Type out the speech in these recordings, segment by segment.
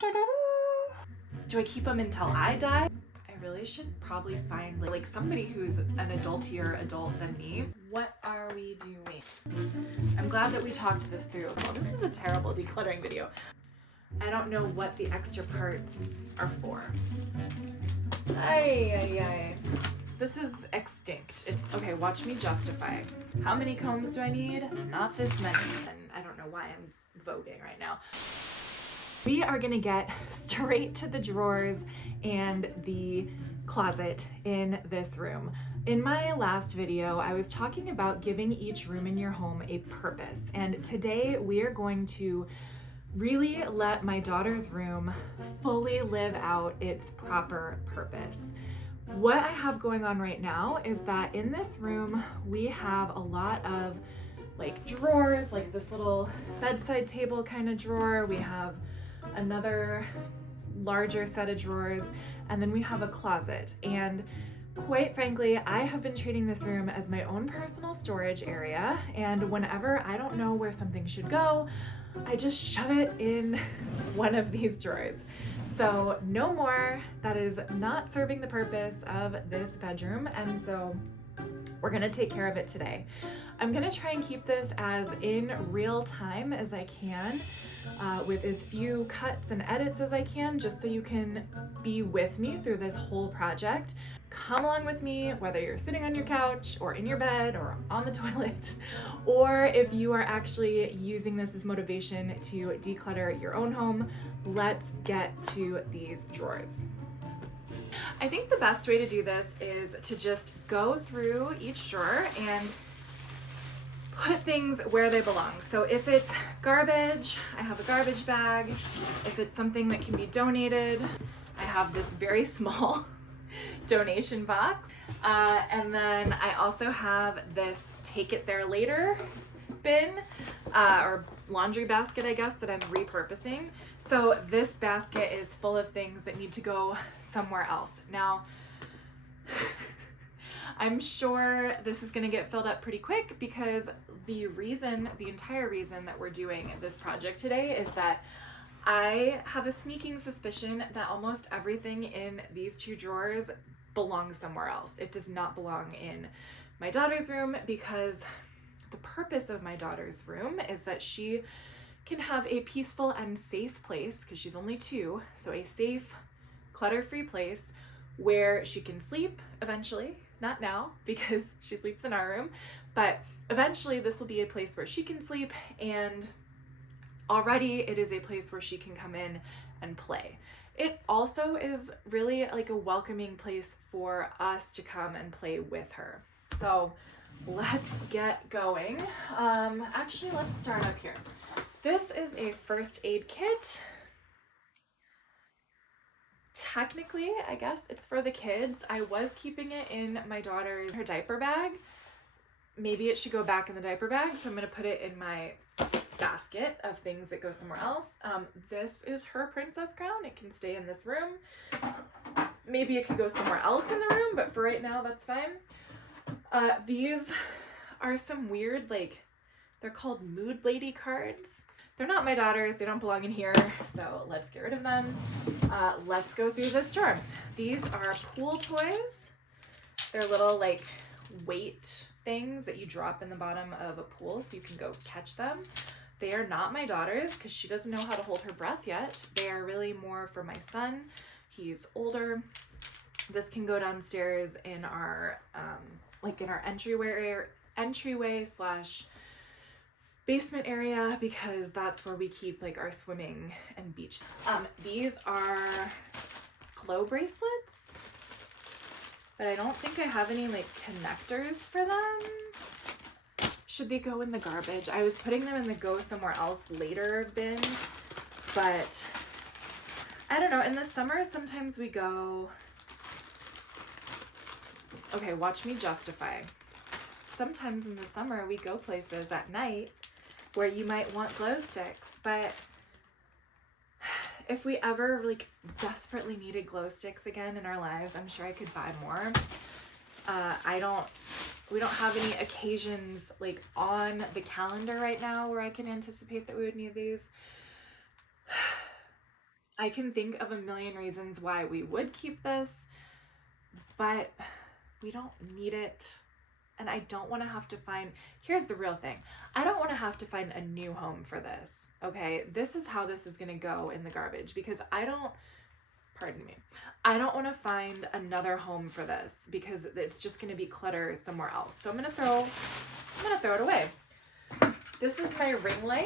Do I keep them until I die? I really should probably find like somebody who's an adultier adult than me. What are we doing? I'm glad that we talked this through. Oh, this is a terrible decluttering video. I don't know what the extra parts are for. Ay. This is extinct. Okay, watch me justify. How many combs do I need? Not this many. And I don't know why I'm voguing right now. We are gonna get straight to the drawers and the closet in this room. In my last video, I was talking about giving each room in your home a purpose. And today we are going to really let my daughter's room fully live out its proper purpose. What I have going on right now is that in this room, we have a lot of like drawers, like this little bedside table kind of drawer. We have another larger set of drawers, and then we have a closet. And quite frankly, I have been treating this room as my own personal storage area, and whenever I don't know where something should go, I just shove it in one of these drawers. So no more. That is not serving the purpose of this bedroom, and so we're gonna take care of it today. I'm gonna try and keep this as in real time as I can, with as few cuts and edits as I can, just so you can be with me through this whole project. Come along with me, whether you're sitting on your couch or in your bed or on the toilet, or if you are actually using this as motivation to declutter your own home. Let's get to these drawers. I think the best way to do this is to just go through each drawer and put things where they belong. So if it's garbage, I have a garbage bag. If it's something that can be donated, I have this very small donation box. And then I also have this take it there later bin, or laundry basket, I guess, that I'm repurposing. So this basket is full of things that need to go somewhere else. Now, I'm sure this is going to get filled up pretty quick, because the entire reason that we're doing this project today is that I have a sneaking suspicion that almost everything in these two drawers belongs somewhere else. It does not belong in my daughter's room, because the purpose of my daughter's room is that she can have a peaceful and safe place, because she's only 2, so a safe, clutter-free place where she can sleep eventually. Not now, because she sleeps in our room, but eventually this will be a place where she can sleep, and already it is a place where she can come in and play. It also is really like a welcoming place for us to come and play with her. So let's get going. Actually, let's start up here. This is a first aid kit. Technically, I guess it's for the kids. I was keeping it in my daughter's her diaper bag. Maybe it should go back in the diaper bag, so I'm going to put it in my basket of things that go somewhere else. This is her princess crown. It can stay in this room. Maybe it could go somewhere else in the room, but for right now, that's fine. These are some weird, like, they're called Mood Lady cards. They're not my daughter's, they don't belong in here, so let's get rid of them. Let's go through this drawer. These are pool toys. They're little like weight things that you drop in the bottom of a pool so you can go catch them. They are not my daughter's because she doesn't know how to hold her breath yet. They are really more for my son. He's older. This can go downstairs in our like in our entryway slash basement area, because that's where we keep like our swimming and beach. These are glow bracelets, but I don't think I have any like connectors for them. Should they go in the garbage? I was putting them in the go somewhere else later bin, but I don't know. In the summer, sometimes we go, okay, watch me justify. Sometimes in the summer we go places at night where you might want glow sticks, but if we ever like desperately needed glow sticks again in our lives, I'm sure I could buy more. We don't have any occasions like on the calendar right now where I can anticipate that we would need these. I can think of a million reasons why we would keep this, but we don't need it. And I don't want to have to find, here's the real thing. I don't want to have to find a new home for this. Okay. This is how this is going to go in the garbage, because I don't want to find another home for this, because it's just going to be clutter somewhere else. So I'm going to throw it away. This is my ring light,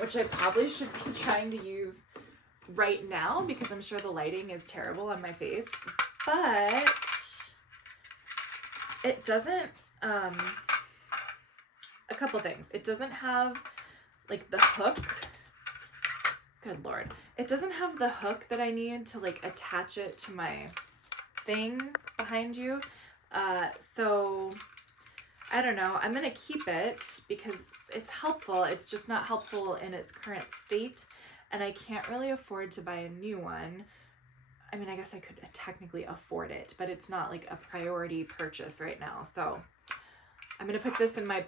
which I probably should be trying to use right now because I'm sure the lighting is terrible on my face, but it doesn't, a couple things. It doesn't have like the hook. Good Lord. It doesn't have the hook that I need to like attach it to my thing behind you. So I don't know. I'm going to keep it because it's helpful. It's just not helpful in its current state. And I can't really afford to buy a new one. I mean, I guess I could technically afford it, but it's not like a priority purchase right now. So I'm going to put this in my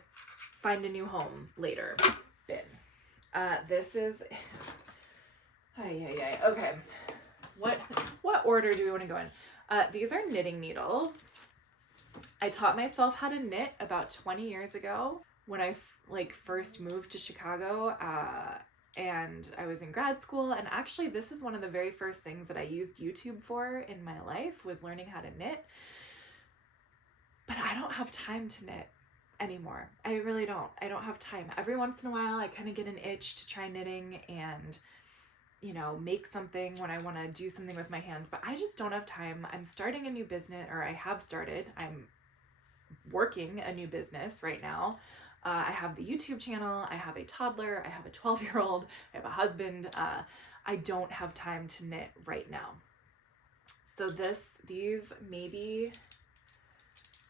find a new home later bin. This is, okay. What order do we want to go in? These are knitting needles. I taught myself how to knit about 20 years ago when I first moved to Chicago, and I was in grad school. And actually this is one of the very first things that I used YouTube for in my life, was learning how to knit. But I don't have time to knit anymore. I really don't. I don't have time. Every once in a while I kind of get an itch to try knitting and, you know, make something when I want to do something with my hands, but I just don't have time. I'm starting a new business, or I have started. I'm working a new business right now. I have the YouTube channel. I have a toddler. I have a 12-year-old. I have a husband. I don't have time to knit right now. So these maybe,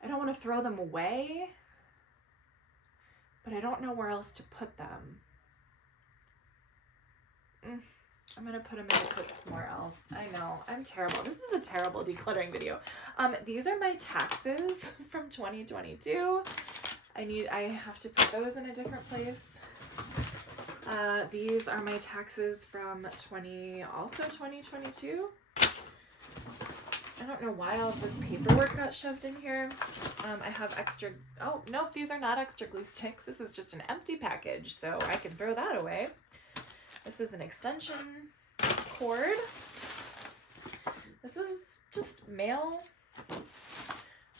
I don't want to throw them away, but I don't know where else to put them. I'm going to put them in the clip somewhere else. I know, I'm terrible. This is a terrible decluttering video. These are my taxes from 2022. I have to put those in a different place. These are my taxes from 2022. I don't know why all of this paperwork got shoved in here. I have extra, oh, nope, these are not extra glue sticks. This is just an empty package, so I can throw that away. This is an extension cord. This is just mail,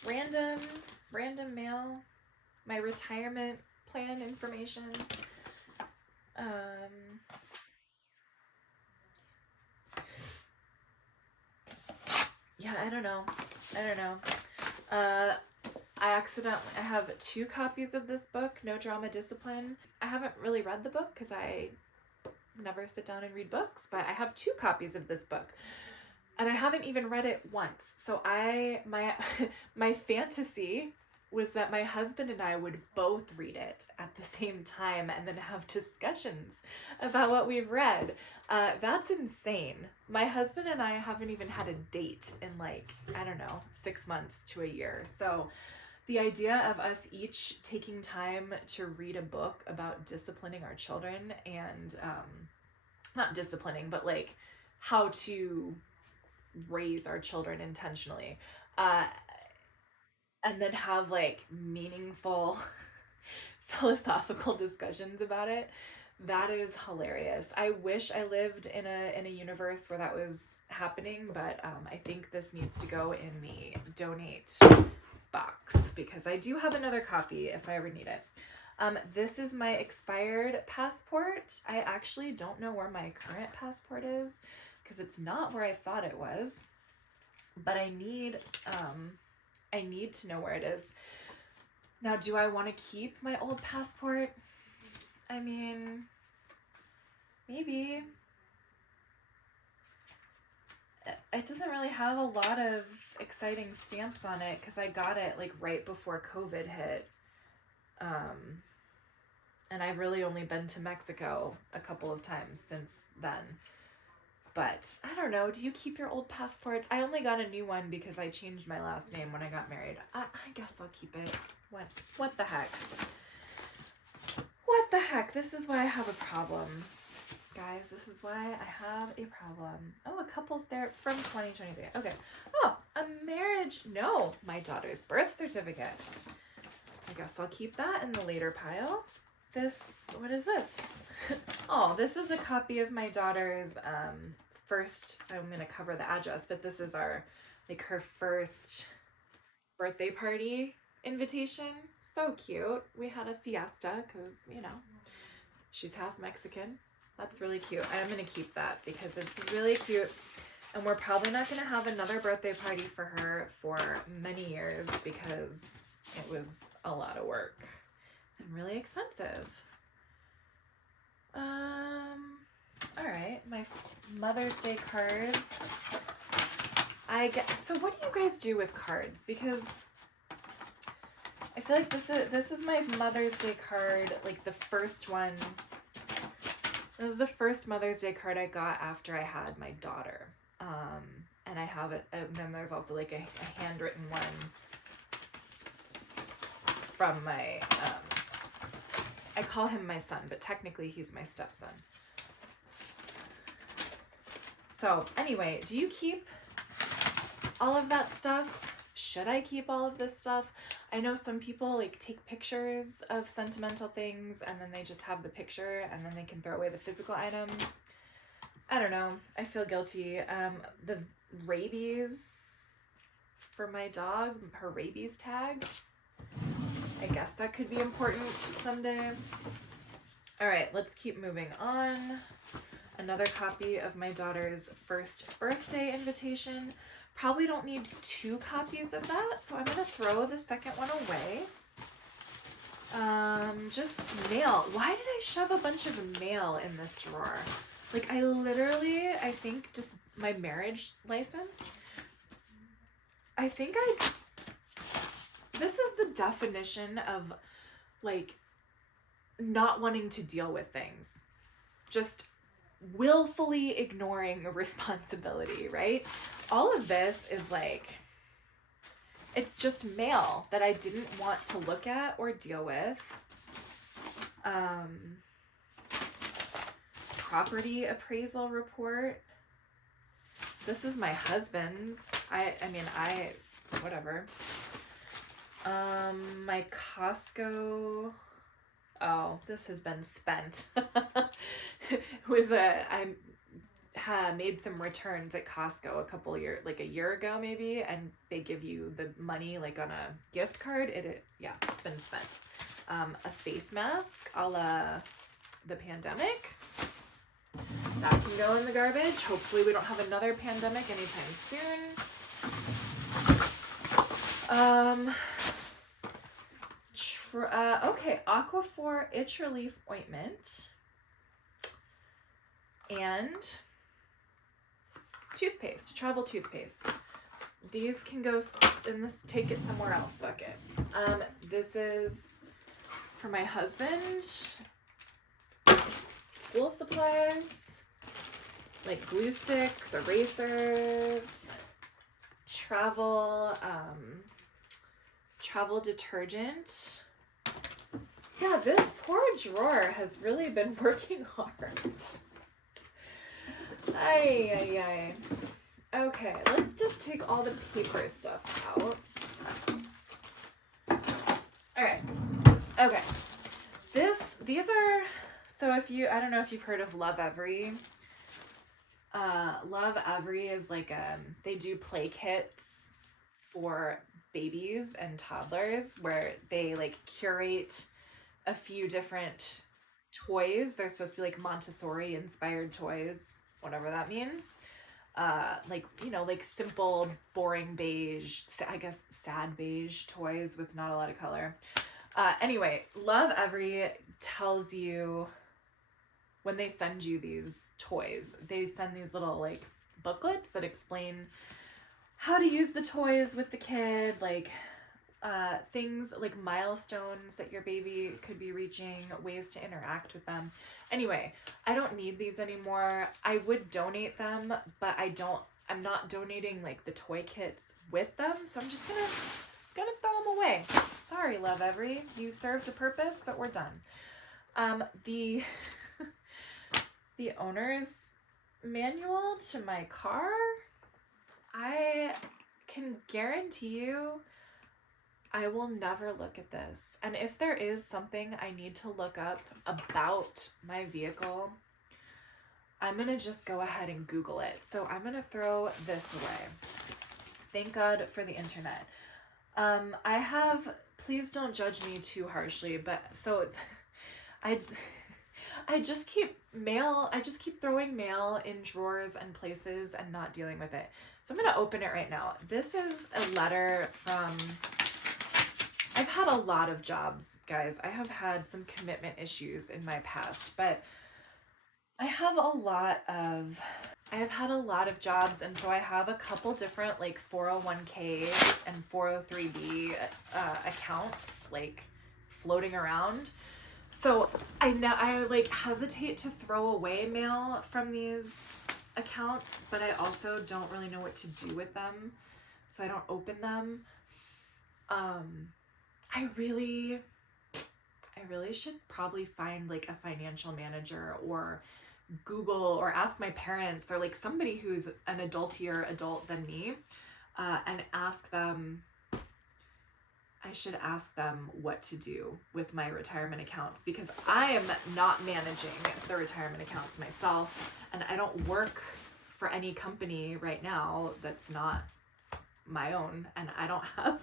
random mail, my retirement plan information. Yeah, I don't know. I have 2 copies of this book, No Drama Discipline. I haven't really read the book because I never sit down and read books, but I have 2 copies of this book and I haven't even read it once. So my fantasy was that my husband and I would both read it at the same time and then have discussions about what we've read. That's insane. My husband and I haven't even had a date in 6 months to a year. So the idea of us each taking time to read a book about disciplining our children and, not disciplining, but how to raise our children intentionally, and then have meaningful philosophical discussions about it. That is hilarious. I wish I lived in a universe where that was happening, but I think this needs to go in the donate box because I do have another copy if I ever need it. This is my expired passport. I actually don't know where my current passport is because it's not where I thought it was, but I need to know where it is. Now, do I want to keep my old passport? I mean, maybe. It doesn't really have a lot of exciting stamps on it because I got it right before COVID hit. And I've really only been to Mexico a couple of times since then. But I don't know. Do you keep your old passports? I only got a new one because I changed my last name when I got married. I guess I'll keep it. What the heck? What the heck? This is why I have a problem, guys. This is why I have a problem. Oh, a couple's there from 2023. Okay. Oh, a marriage. No, my daughter's birth certificate. I guess I'll keep that in the later pile. This, what is this? Oh, this is a copy of my daughter's first, I'm going to cover the address, but this is our, like, her first birthday party invitation. So cute. We had a fiesta because, you know, she's half Mexican. That's really cute. I'm going to keep that because it's really cute. And we're probably not going to have another birthday party for her for many years because it was a lot of work and really expensive. All right, my Mother's Day cards. So what do you guys do with cards? Because I feel like this is my Mother's Day card, like the first one. This is the first Mother's Day card I got after I had my daughter. And I have it, and then there's also like a handwritten one from my, I call him my son, but technically he's my stepson. So anyway, do you keep all of that stuff? Should I keep all of this stuff? I know some people like take pictures of sentimental things and then they just have the picture and then they can throw away the physical item. I don't know. I feel guilty. The rabies for my dog, her rabies tag. I guess that could be important someday. All right, let's keep moving on. Another copy of my daughter's first birthday invitation. Probably don't need 2 copies of that, so I'm gonna throw the second one away. Just mail. Why did I shove a bunch of mail in this drawer? Like I think just my marriage license. This is the definition of like not wanting to deal with things. Just willfully ignoring a responsibility, right? All of this is like, it's just mail that I didn't want to look at or deal with. Property appraisal report. This is my husband's. Whatever. My Costco. Oh, this has been spent. I had made some returns at Costco a year ago maybe, and they give you the money like on a gift card. It's been spent. A face mask a la the pandemic. That can go in the garbage. Hopefully we don't have another pandemic anytime soon. Aquaphor itch relief ointment and toothpaste, travel toothpaste. These can go in this take it somewhere else bucket. This is for my husband. School supplies, like glue sticks, erasers, travel detergent. Yeah, this poor drawer has really been working hard. Ay. Okay, let's just take all the paper stuff out. All right. Okay. These are, so I don't know if you've heard of Love Every. Love Every is like, they do play kits for babies and toddlers where they like curate a few different toys. They're supposed to be like Montessori inspired toys, whatever that means. Like simple, boring beige, I guess sad beige toys with not a lot of color. Anyway, Love Every tells you when they send you these toys, they send these little like booklets that explain how to use the toys with the kid, like things like milestones that your baby could be reaching, ways to interact with them. Anyway, I don't need these anymore. I would donate them, but I'm not donating like the toy kits with them, so I'm just gonna throw them away. Sorry, Love Every, you served a purpose, but we're done. the owner's manual to my car. I can guarantee you I will never look at this. And if there is something I need to look up about my vehicle, I'm going to just go ahead and Google it. So I'm going to throw this away. Thank God for the internet. Please don't judge me too harshly, but so I just keep throwing mail in drawers and places and not dealing with it. So I'm going to open it right now. This is a letter from, I've had a lot of jobs, guys. I have had some commitment issues in my past, but I have had a lot of jobs, and so I have a couple different like 401k and 403b accounts like floating around. So I like hesitate to throw away mail from these accounts, but I also don't really know what to do with them, so I don't open them. I really should probably find like a financial manager or Google or ask my parents or like somebody who's an adultier adult than me, and I should ask them what to do with my retirement accounts, because I am not managing the retirement accounts myself, and I don't work for any company right now that's not my own, and I don't have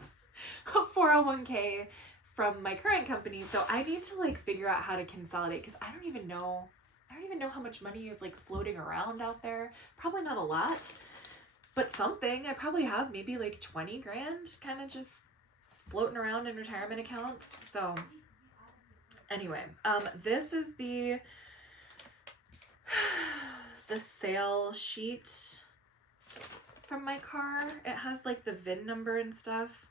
a 401k from my current company, so I need to like figure out how to consolidate, because I don't even know how much money is like floating around out there. Probably not a lot, but something. I probably have maybe like 20 grand kind of just floating around in retirement accounts. So anyway, this is the sale sheet from my car. It has like the VIN number and stuff.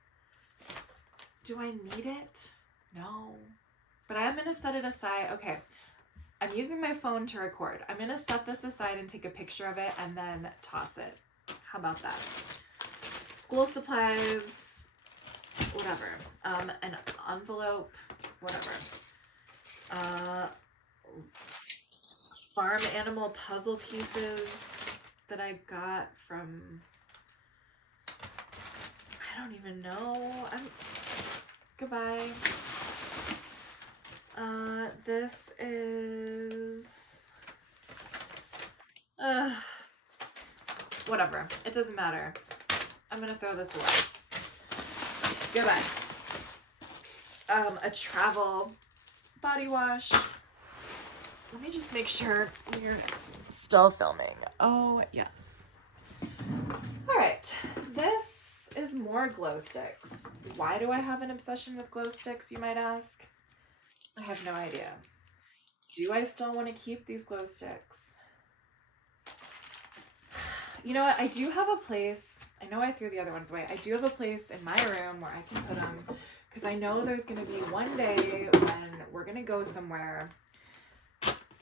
Do I need it? No. But I am going to set it aside. Okay. I'm using my phone to record. I'm going to set this aside and take a picture of it and then toss it. How about that? School supplies, whatever. An envelope, whatever. Farm animal puzzle pieces that I got from, I don't even know. Goodbye. This is, whatever. It doesn't matter. I'm gonna throw this away. Goodbye. A travel body wash. Let me just make sure we're still filming. Oh, yes. All right. This is more glow sticks. Why do I have an obsession with glow sticks, you might ask? I have no idea. Do I still want to keep these glow sticks? You know what? I do have a place. I know I threw the other ones away. I do have a place in my room where I can put them, because I know there's going to be one day when we're going to go somewhere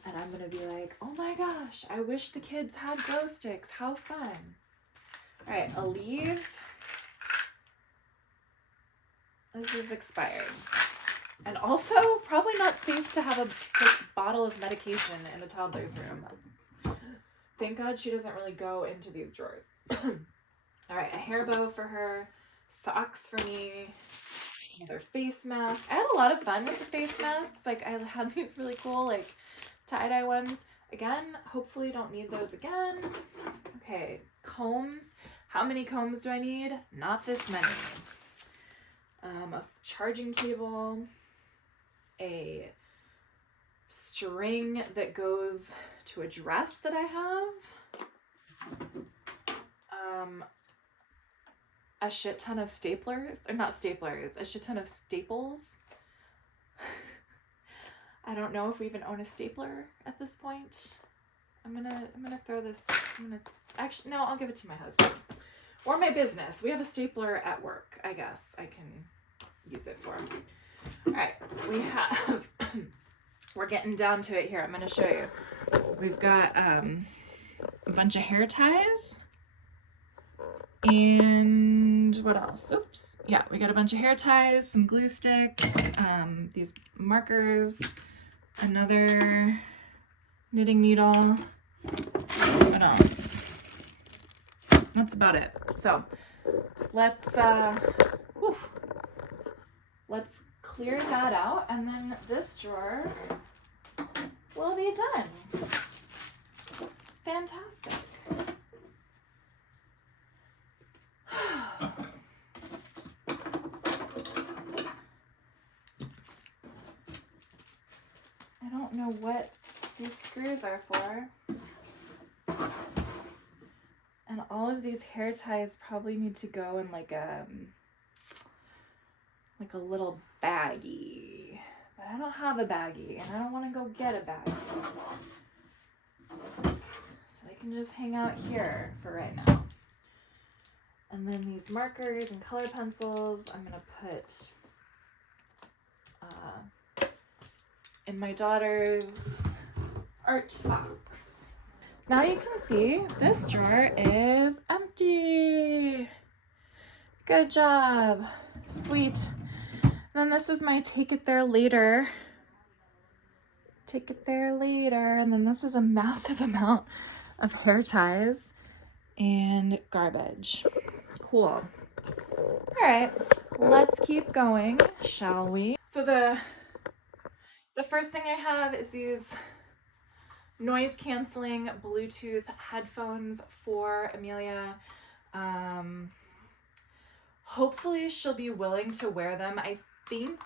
and I'm going to be like, oh my gosh, I wish the kids had glow sticks. How fun. All right, a leave. This is expired. And also, probably not safe to have a bottle of medication in a toddler's room. Thank God she doesn't really go into these drawers. All right, a hair bow for her, socks for me, another face mask. I had a lot of fun with the face masks. Like, I had these really cool, like, tie-dye ones. Again, hopefully don't need those again. Okay, combs. How many combs do I need? Not this many. A charging cable, a string that goes to a dress that I have, a shit ton of staplers, or not staplers, a shit ton of staples. I don't know if we even own a stapler at this point. I'm gonna throw this. Actually, no, I'll give it to my husband or my business. We have a stapler at work. I guess I can use it for. All right, we have. We're getting down to it here. I'm gonna show you. We've got a bunch of hair ties. And what else? Oops. Yeah, we got a bunch of hair ties, some glue sticks, these markers, another knitting needle. What else? That's about it. So let's clear that out, and then this drawer will be done. Fantastic. I don't know what these screws are for. And all of these hair ties probably need to go in like a little baggie. But I don't have a baggie, and I don't want to go get a baggie. So they can just hang out here for right now. And then these markers and color pencils, I'm going to put in my daughter's art box. Now you can see this drawer is empty. Good job. Sweet. Then this is my take it there later. Take it there later. And then this is a massive amount of hair ties and garbage. Cool. All right, let's keep going, shall we? So the first thing I have is these noise canceling Bluetooth headphones for Amelia. Hopefully she'll be willing to wear them. I think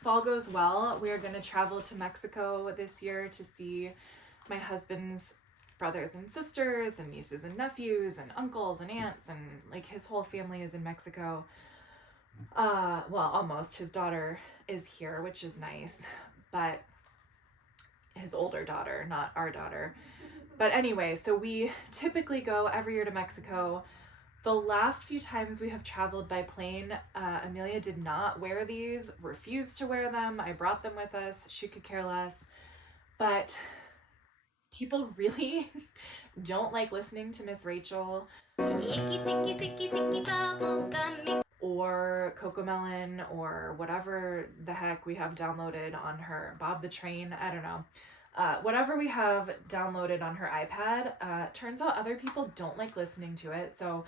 if all goes well, we are going to travel to Mexico this year to see my husband's brothers and sisters and nieces and nephews and uncles and aunts, and like his whole family is in Mexico. Well, almost. His daughter is here, which is nice, but his older daughter, not our daughter. But anyway, so we typically go every year to Mexico. The last few times we have traveled by plane, Amelia did not wear these, refused to wear them. I brought them with us. She could care less. But people really don't like listening to Miss Rachel or Cocomelon or whatever the heck we have downloaded on her, Bob the Train, I don't know. Whatever we have downloaded on her iPad, turns out other people don't like listening to it. So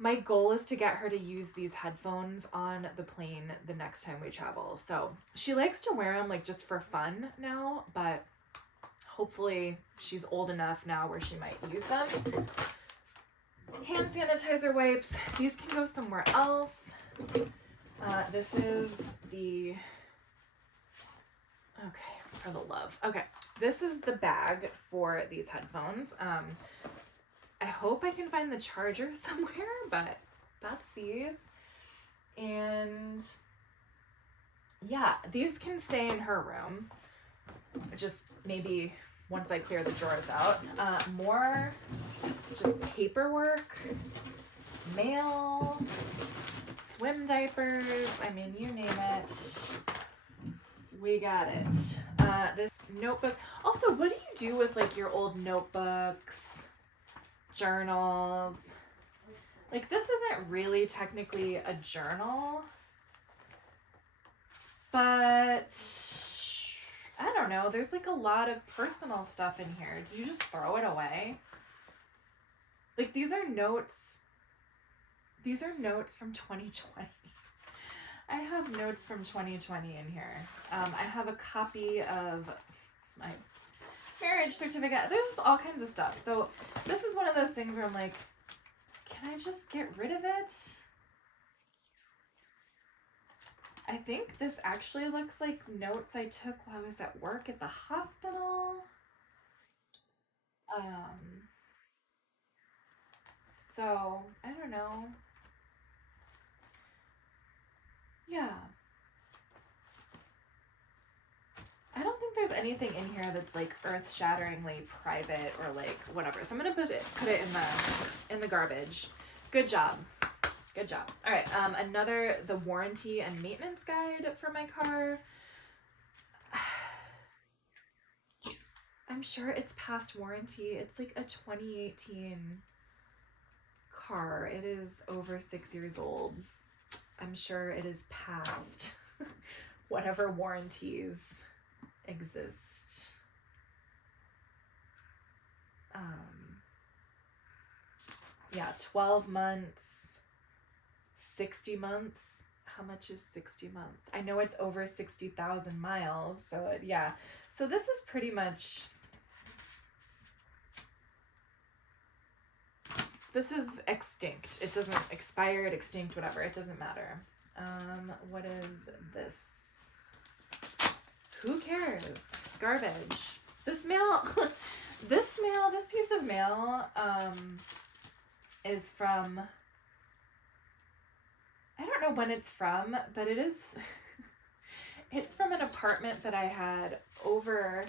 my goal is to get her to use these headphones on the plane the next time we travel. So she likes to wear them like just for fun now, but hopefully she's old enough now where she might use them. Hand sanitizer wipes. These can go somewhere else. This is the... Okay, for the love. Okay, this is the bag for these headphones. I hope I can find the charger somewhere, but that's these. And yeah, these can stay in her room. Just maybe once I clear the drawers out. More just paperwork, mail, swim diapers. I mean, you name it. We got it. This notebook. Also, what do you do with like your old notebooks, journals? Like, this isn't really technically a journal, but I don't know. There's like a lot of personal stuff in here. Do you just throw it away? Like, these are notes. These are notes from 2020. I have notes from 2020 in here. I have a copy of my marriage certificate. There's just all kinds of stuff. So this is one of those things where I'm like, can I just get rid of it? I think this actually looks like notes I took while I was at work at the hospital. So I don't know. Yeah. I don't think there's anything in here that's like earth-shatteringly private or like whatever. So I'm gonna put it in the garbage. Good job. Good job. All right. The warranty and maintenance guide for my car. I'm sure it's past warranty. It's like a 2018 car. It is over 6 years old. I'm sure it is past whatever warranties exist. Yeah, 12 months, 60 months. How much is 60 months? I know it's over 60,000 miles. So yeah. So this is pretty much, this is extinct. It doesn't expired, extinct, whatever. It doesn't matter. What is this? Who cares? Garbage. This mail, this piece of mail, is from, I don't know when it's from, but it is, it's from an apartment that I had over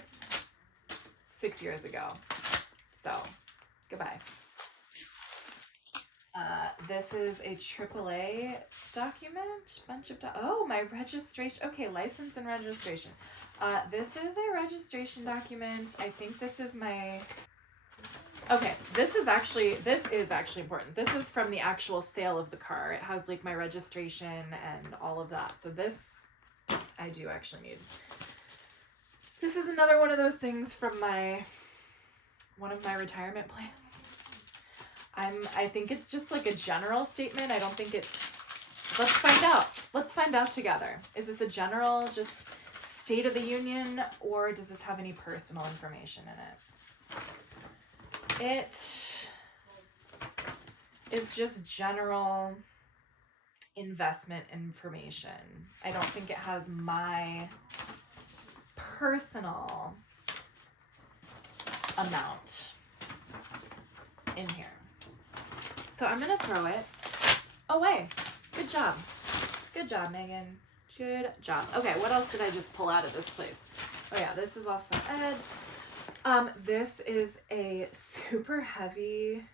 6 years ago. So, goodbye. This is a AAA document, my registration. Okay, license and registration. This is a registration document. I think this is my, okay, this is actually important. This is from the actual sale of the car. It has like my registration and all of that. So this, I do actually need. This is another one of those things from one of my retirement plans. I think it's just like a general statement. I don't think let's find out. Let's find out together. Is this a general just State of the Union, or does this have any personal information in it? It is just general investment information. I don't think it has my personal amount in here. So I'm going to throw it away. Good job. Good job, Megan. Good job. Okay, what else did I just pull out of this place? Oh yeah, this is also Ed's. This is a super heavy,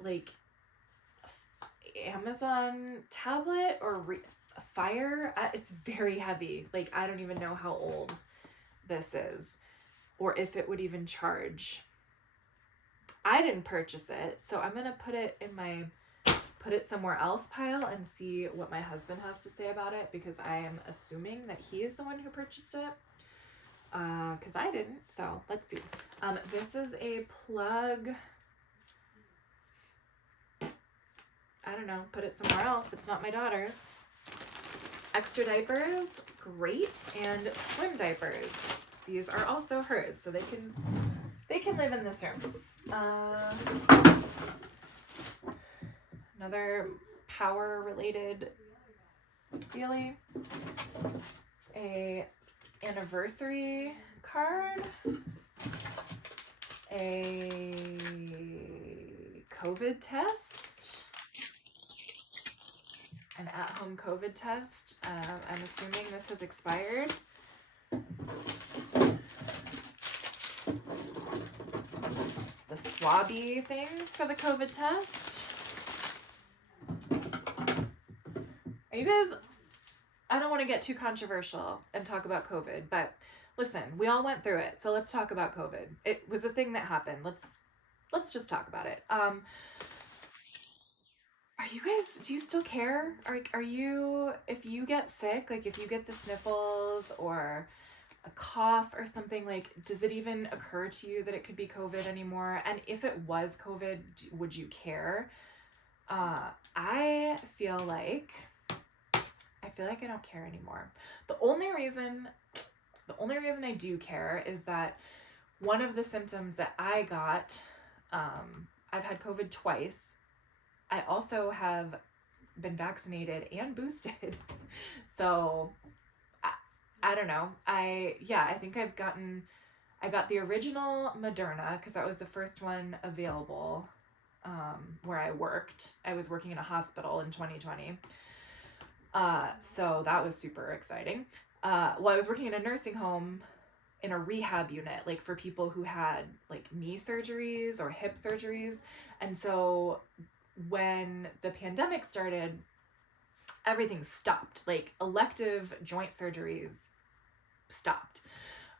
like, Amazon tablet or Fire. It's very heavy. Like, I don't even know how old this is or if it would even charge. I didn't purchase it, so I'm going to put it somewhere else pile and see what my husband has to say about it, because I am assuming that he is the one who purchased it, because I didn't. So let's see. This is a plug. I don't know, put it somewhere else. It's not my daughter's. Extra diapers, great, and swim diapers. These are also hers, so they can live in this room. Another power related dealie. A anniversary card. A COVID test. An at-home COVID test. I'm assuming this has expired. The swabby things for the COVID test. Are you guys, I don't want to get too controversial and talk about COVID, but listen, we all went through it, so let's talk about COVID. It was a thing that happened. Let's just talk about it. Are you guys, do you still care? Are you, if you get sick, like if you get the sniffles or a cough or something, like, does it even occur to you that it could be COVID anymore? And if it was COVID, would you care? I feel like I don't care anymore. The only reason I do care is that one of the symptoms that I got, I've had COVID twice. I also have been vaccinated and boosted. So I don't know. I think I got the original Moderna because that was the first one available where I worked. I was working in a hospital in 2020. So that was super exciting. I was working in a nursing home in a rehab unit, like for people who had like knee surgeries or hip surgeries. And so when the pandemic started, everything stopped. Like elective joint surgeries stopped.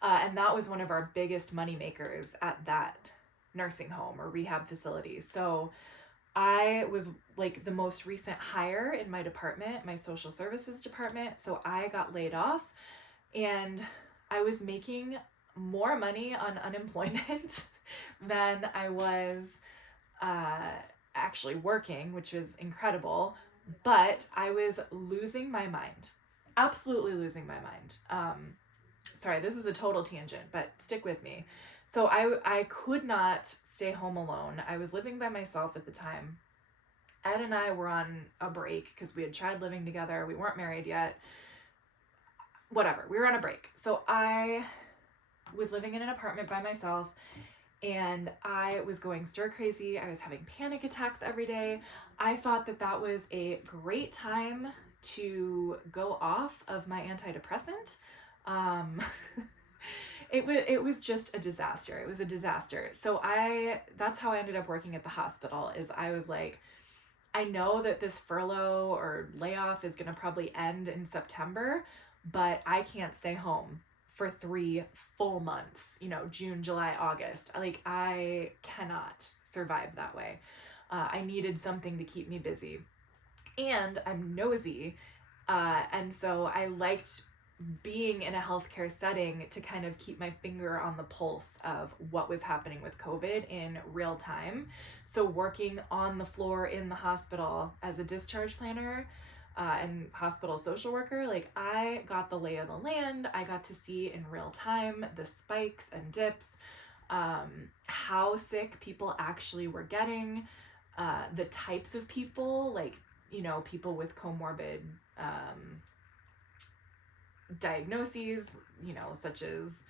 And that was one of our biggest money makers at that nursing home or rehab facility. So I was like the most recent hire in my department, my social services department. So I got laid off and I was making more money on unemployment than I was actually working, which was incredible. But I was losing my mind, absolutely losing my mind. Sorry, this is a total tangent, but stick with me. So I could not stay home alone. I was living by myself at the time. Ed and I were on a break because we had tried living together. We weren't married yet. Whatever, we were on a break. So I was living in an apartment by myself, and I was going stir crazy. I was having panic attacks every day. I thought that that was a great time to go off of my antidepressant. It was just a disaster. It was a disaster. So that's how I ended up working at the hospital. Is I was like, I know that this furlough or layoff is going to probably end in September, but I can't stay home for 3 full months, June, July, August. Like, I cannot survive that way. I needed something to keep me busy. And I'm nosy. And so I liked being in a healthcare setting to kind of keep my finger on the pulse of what was happening with COVID in real time. So working on the floor in the hospital as a discharge planner and hospital social worker, like, I got the lay of the land. I got to see in real time the spikes and dips, how sick people actually were getting, the types of people, like, people with comorbid diagnoses, such as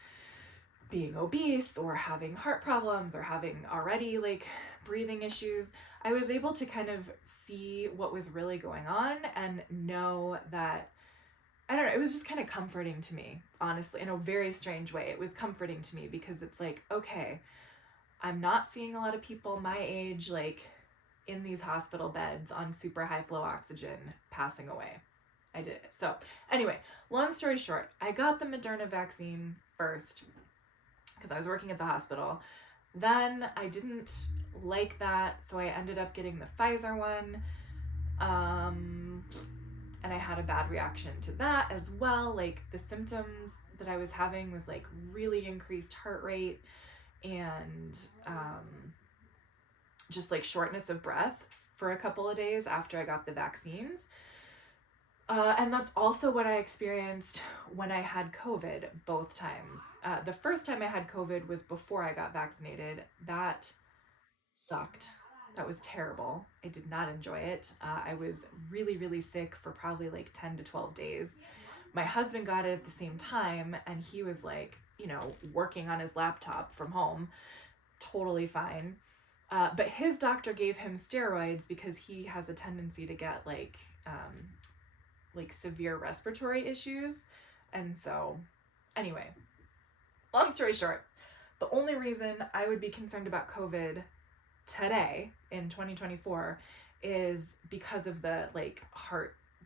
being obese or having heart problems or having already like breathing issues. I was able to kind of see what was really going on and know that, I don't know, it was just kind of comforting to me, honestly, in a very strange way. It was comforting to me because it's like, okay, I'm not seeing a lot of people my age, like, in these hospital beds on super high flow oxygen passing away. I did it. So anyway, long story short, I got the Moderna vaccine first because I was working at the hospital. Then I didn't like that, so I ended up getting the Pfizer one. And I had a bad reaction to that as well. Like, the symptoms that I was having was like really increased heart rate and just like shortness of breath for a couple of days after I got the vaccines. And that's also what I experienced when I had COVID both times. The first time I had COVID was before I got vaccinated. That sucked. That was terrible. I did not enjoy it. I was really, really sick for probably like 10 to 12 days. My husband got it at the same time, and he was like, working on his laptop from home, totally fine. But his doctor gave him steroids because he has a tendency to get like severe respiratory issues. And so anyway, long story short, the only reason I would be concerned about COVID today in 2024 is because of the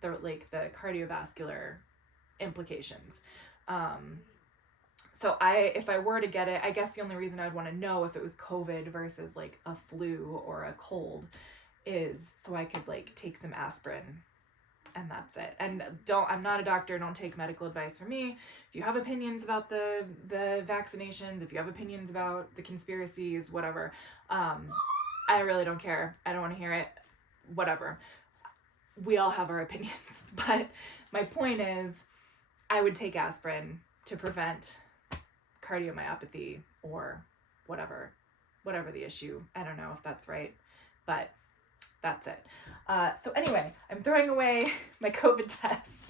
cardiovascular implications. So if I were to get it, I guess the only reason I would want to know if it was COVID versus like a flu or a cold is so I could like take some aspirin, and that's it. And I'm not a doctor, don't take medical advice from me. If you have opinions about the vaccinations, if you have opinions about the conspiracies, whatever, I really don't care. I don't want to hear it. Whatever. We all have our opinions. But my point is, I would take aspirin to prevent cardiomyopathy or whatever the issue. I don't know if that's right, but that's it. So anyway, I'm throwing away my COVID test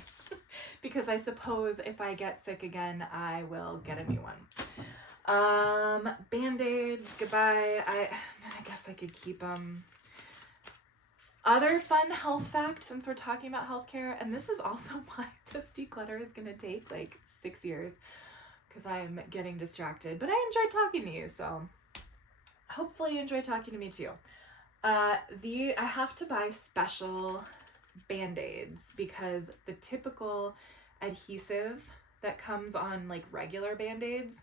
because I suppose if I get sick again, I will get a new one. Band-Aids, goodbye. I guess I could keep them. Other fun health fact, since we're talking about healthcare, and this is also why this declutter is going to take like 6 years, because I'm getting distracted, but I enjoyed talking to you, so hopefully you enjoy talking to me too. I have to buy special Band-Aids because the typical adhesive that comes on like regular Band-Aids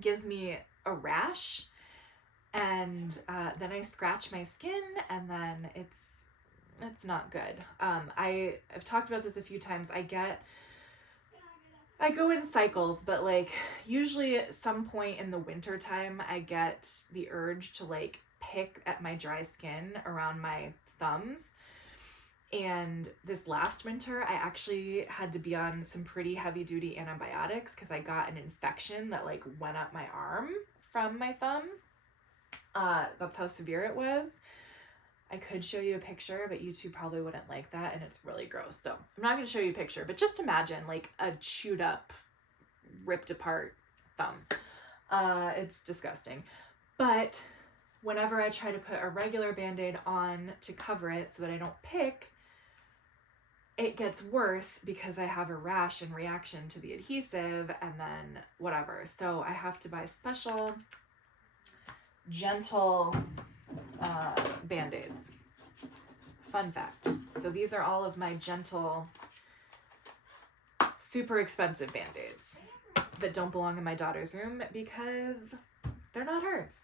gives me a rash, and then I scratch my skin, and then it's not good. I've talked about this a few times. I get I go in cycles, but like usually at some point in the winter time, I get the urge to like pick at my dry skin around my thumbs. And this last winter, I actually had to be on some pretty heavy duty antibiotics because I got an infection that like went up my arm from my thumb. That's how severe it was. I could show you a picture, but you two probably wouldn't like that, and it's really gross. So I'm not going to show you a picture, but just imagine like a chewed up, ripped apart thumb. It's disgusting. But whenever I try to put a regular Band-Aid on to cover it so that I don't pick, it gets worse because I have a rash in reaction to the adhesive and then whatever. So I have to buy special, gentle Band-Aids. Fun fact. So these are all of my gentle, super expensive Band-Aids that don't belong in my daughter's room because they're not hers.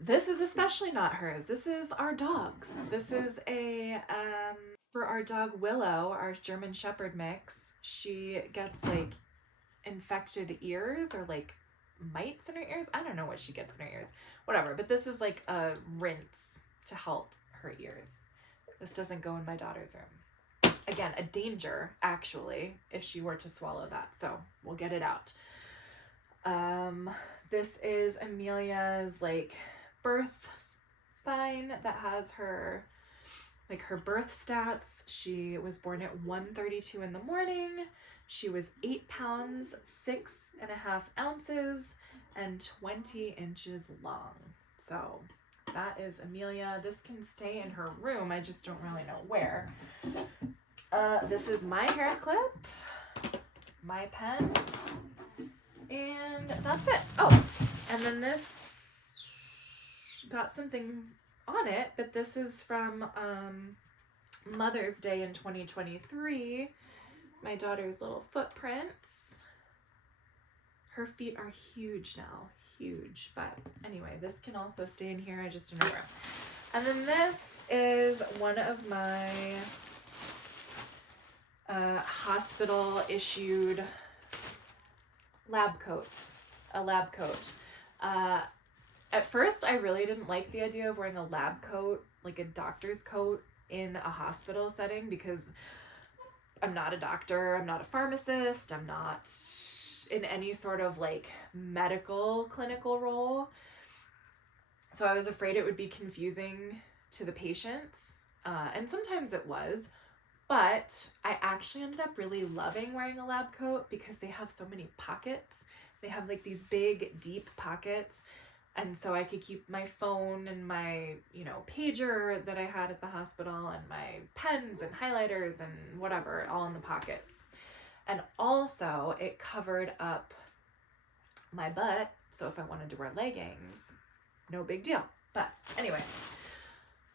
This is especially not hers. This is our dog's. This is for our dog Willow, our German Shepherd mix. She gets like infected ears or like mites in her ears. I don't know what she gets in her ears. Whatever. But this is like a rinse to help her ears. This doesn't go in my daughter's room. Again, a danger actually if she were to swallow that. So we'll get it out. This is Amelia's like birth sign that has her like her birth stats. She was born at 1:32 in the morning. She was 8 pounds, 6.5 ounces, and 20 inches long. So that is Amelia. This can stay in her room. I just don't really know where. This is my hair clip, my pen, and that's it. Oh, and then this got something on it, but this is from Mother's Day in 2023. My daughter's little footprints. Her feet are huge now, huge. But anyway, this can also stay in here. I just don't know where. And then this is one of my hospital issued lab coats. A lab coat. At first, I really didn't like the idea of wearing a lab coat, like a doctor's coat, in a hospital setting because I'm not a doctor, I'm not a pharmacist, I'm not in any sort of like medical clinical role. So I was afraid it would be confusing to the patients, and sometimes it was, but I actually ended up really loving wearing a lab coat because they have so many pockets. They have like these big, deep pockets. And so I could keep my phone and my, pager that I had at the hospital and my pens and highlighters and whatever all in the pockets. And also it covered up my butt. So if I wanted to wear leggings, no big deal. But anyway,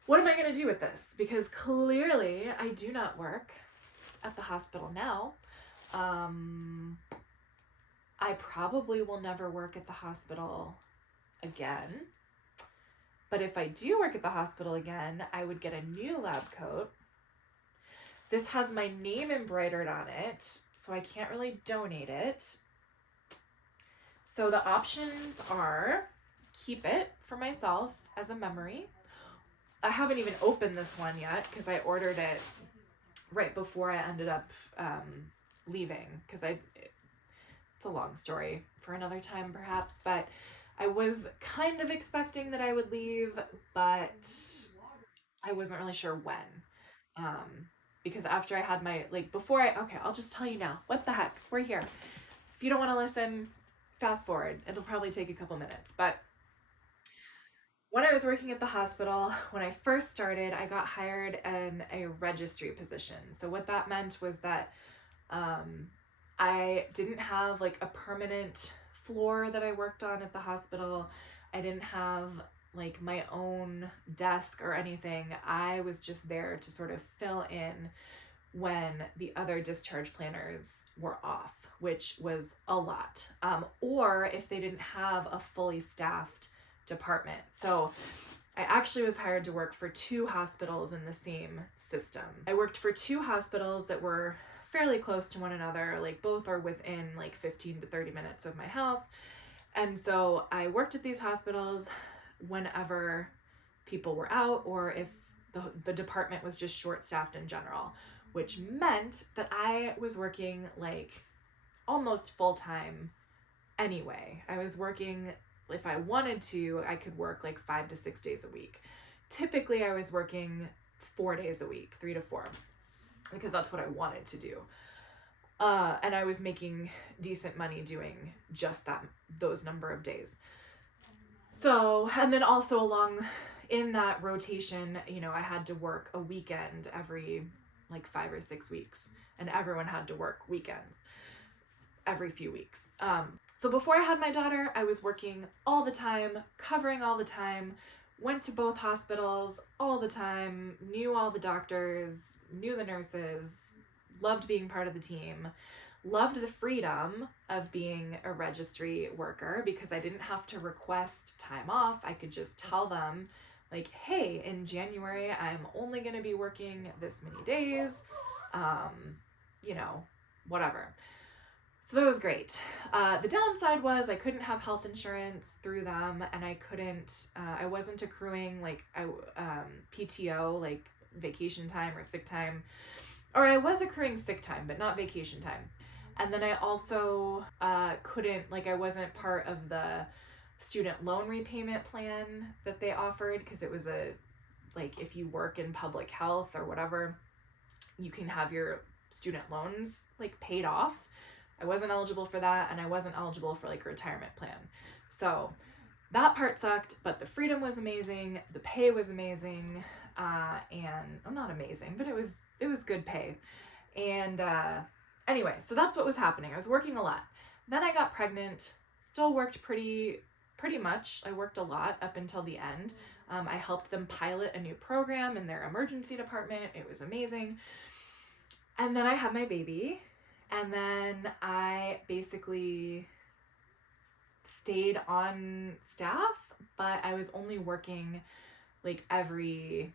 what am I going to do with this? Because clearly I do not work at the hospital now. I probably will never work at the hospital again. But if I do work at the hospital again, I would get a new lab coat. This has my name embroidered on it, so I can't really donate it. So the options are keep it for myself as a memory. I haven't even opened this one yet because I ordered it right before I ended up leaving because it's a long story for another time perhaps, but I was kind of expecting that I would leave, but I wasn't really sure when. Because after I had my, I'll just tell you now. What the heck? We're here. If you don't want to listen, fast forward. It'll probably take a couple minutes. But when I was working at the hospital, when I first started, I got hired in a registry position. So what that meant was that I didn't have like a permanent floor that I worked on at the hospital. I didn't have like my own desk or anything. I was just there to sort of fill in when the other discharge planners were off, which was a lot. Or if they didn't have a fully staffed department. So I actually was hired to work for 2 hospitals in the same system. I worked for 2 hospitals that were fairly close to one another. Like both are within like 15 to 30 minutes of my house. And so I worked at these hospitals whenever people were out, or if the department was just short-staffed in general, which meant that I was working like almost full-time anyway. I was working, if I wanted to, I could work like 5 to 6 days a week. Typically, I was working 4 days a week, 3 to 4, because that's what I wanted to do. And I was making decent money doing just those number of days. So, and then also along in that rotation, you know, I had to work a weekend every like 5 or 6 weeks, and everyone had to work weekends every few weeks. So before I had my daughter, I was working all the time, covering all the time, went to both hospitals all the time, knew all the doctors, knew the nurses, loved being part of the team, loved the freedom of being a registry worker because I didn't have to request time off. I could just tell them like, hey, in January, I'm only going to be working this many days, you know, whatever. So that was great. The downside was I couldn't have health insurance through them, and I wasn't accruing like PTO, like vacation time or sick time, or I was accruing sick time, but not vacation time. And then I also couldn't, like I wasn't part of the student loan repayment plan that they offered, because it was like if you work in public health or whatever, you can have your student loans like paid off. I wasn't eligible for that, and I wasn't eligible for like a retirement plan. So that part sucked, but the freedom was amazing. The pay was amazing. And I'm not amazing, but it was good pay. And anyway, so that's what was happening. I was working a lot. Then I got pregnant, still worked pretty much. I worked a lot up until the end. I helped them pilot a new program in their emergency department. It was amazing. And then I had my baby. And then I basically stayed on staff, but I was only working like every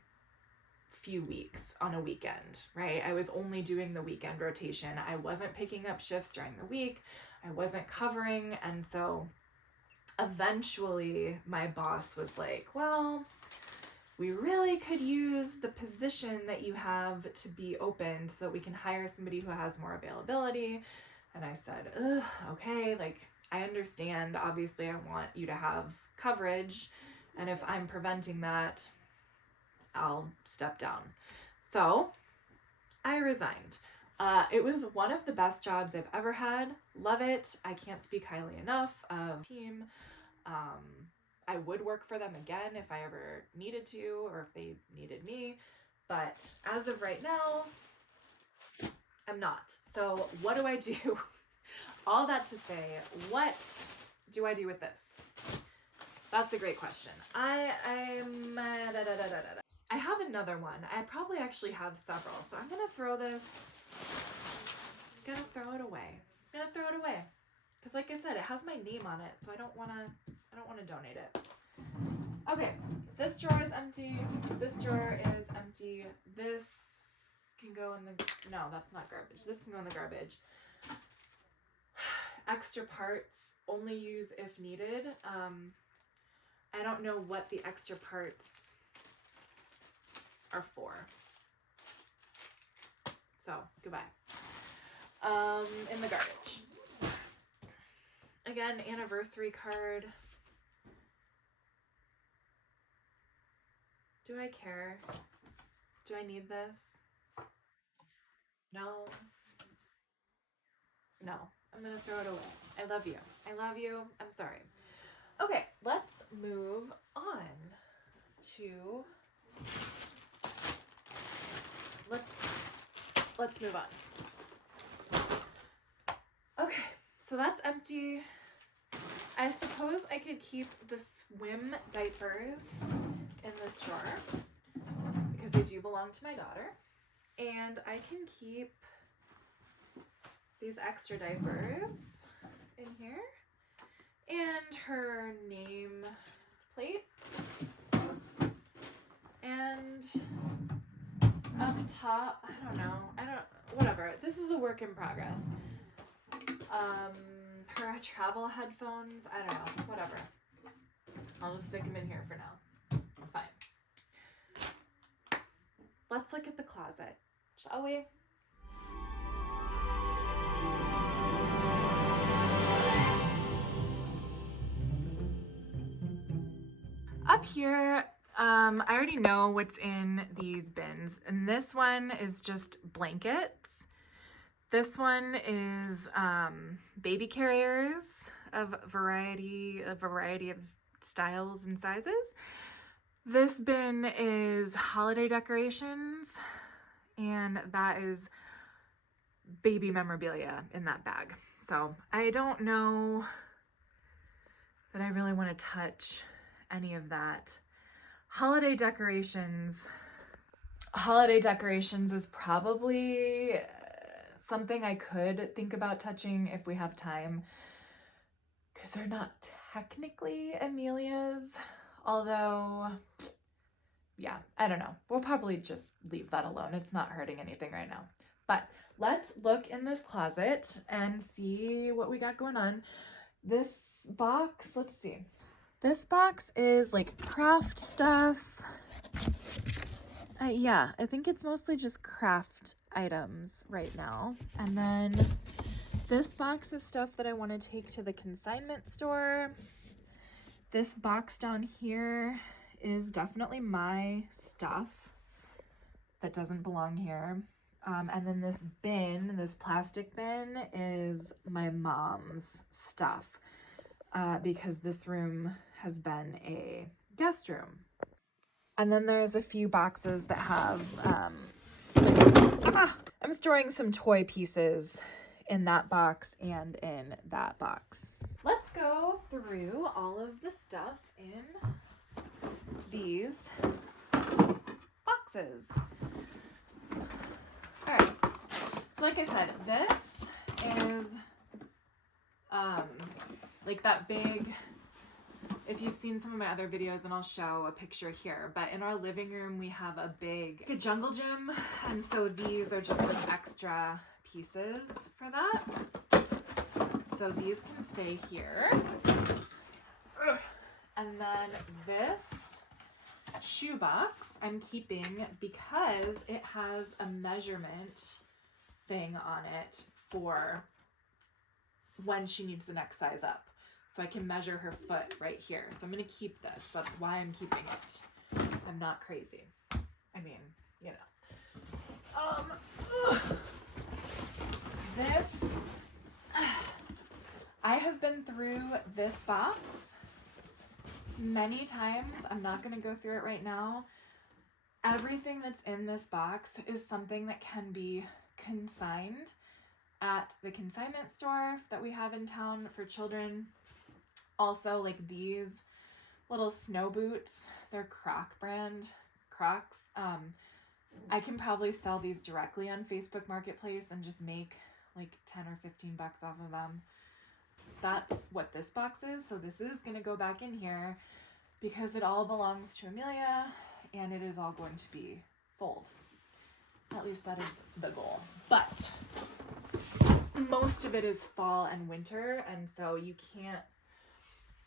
few weeks on a weekend, right? I was only doing the weekend rotation. I wasn't picking up shifts during the week. I wasn't covering. And so eventually my boss was like, well, we really could use the position that you have to be opened so that we can hire somebody who has more availability. And I said, okay, like I understand. Obviously, I want you to have coverage. And if I'm preventing that, I'll step down. So I resigned. It was one of the best jobs I've ever had. Love it. I can't speak highly enough of the team. I would work for them again if I ever needed to, or if they needed me. But as of right now, I'm not. So what do I do? All that to say, what do I do with this? That's a great question. I have another one. I probably actually have several. So I'm going to throw this, I'm going to throw it away. Because like I said, it has my name on it, so I don't want to donate it. Okay, this drawer is empty. This drawer is empty. This can go in the, no, that's not garbage. This can go in the garbage. Extra parts, only use if needed. I don't know what the extra parts are for. So, goodbye. In the garbage. Again, anniversary card. Do I care? Do I need this? No. No. I'm gonna throw it away. I love you. I'm sorry. Okay, let's move on to... Let's move on. Okay, so that's empty. I suppose I could keep the swim diapers in this drawer because they do belong to my daughter. And I can keep these extra diapers in here and her name plates. And up top, I don't know, whatever. This is a work in progress. Her travel headphones, I don't know, whatever. I'll just stick them in here for now. It's fine. Let's look at the closet, shall we? Up here, I already know what's in these bins, and this one is just blankets. This one is baby carriers of a variety of styles and sizes. This bin is holiday decorations, and that is baby memorabilia in that bag. So I don't know that I really want to touch any of that. Holiday decorations is probably something I could think about touching if we have time, because they're not technically Amelia's, although, yeah, I don't know. We'll probably just leave that alone. It's not hurting anything right now. But let's look in this closet and see what we got going on. This box, let's see. This box is like craft stuff. Yeah, I think it's mostly just craft items right now. And then this box is stuff that I want to take to the consignment store. This box down here is definitely my stuff that doesn't belong here. And then this bin, this plastic bin, is my mom's stuff because this room has been a guest room. And then there's a few boxes that have, I'm storing some toy pieces in that box and in that box. Let's go through all of the stuff in these boxes. All right, so like I said, this is like that big, if you've seen some of my other videos, and I'll show a picture here, but in our living room we have a jungle gym, and so these are just like extra pieces for that. So these can stay here. And then this shoebox I'm keeping because it has a measurement thing on it for when she needs the next size up. So I can measure her foot right here. So I'm going to keep this. That's why I'm keeping it. I'm not crazy. I mean, you know. This, I have been through this box many times. I'm not going to go through it right now. Everything that's in this box is something that can be consigned at the consignment store that we have in town for children. Also, like these little snow boots, they're Croc brand Crocs. I can probably sell these directly on Facebook Marketplace and just make like 10 or 15 bucks off of them. That's what this box is. So this is going to go back in here because it all belongs to Amelia and it is all going to be sold. At least that is the goal. But most of it is fall and winter, and so you can't,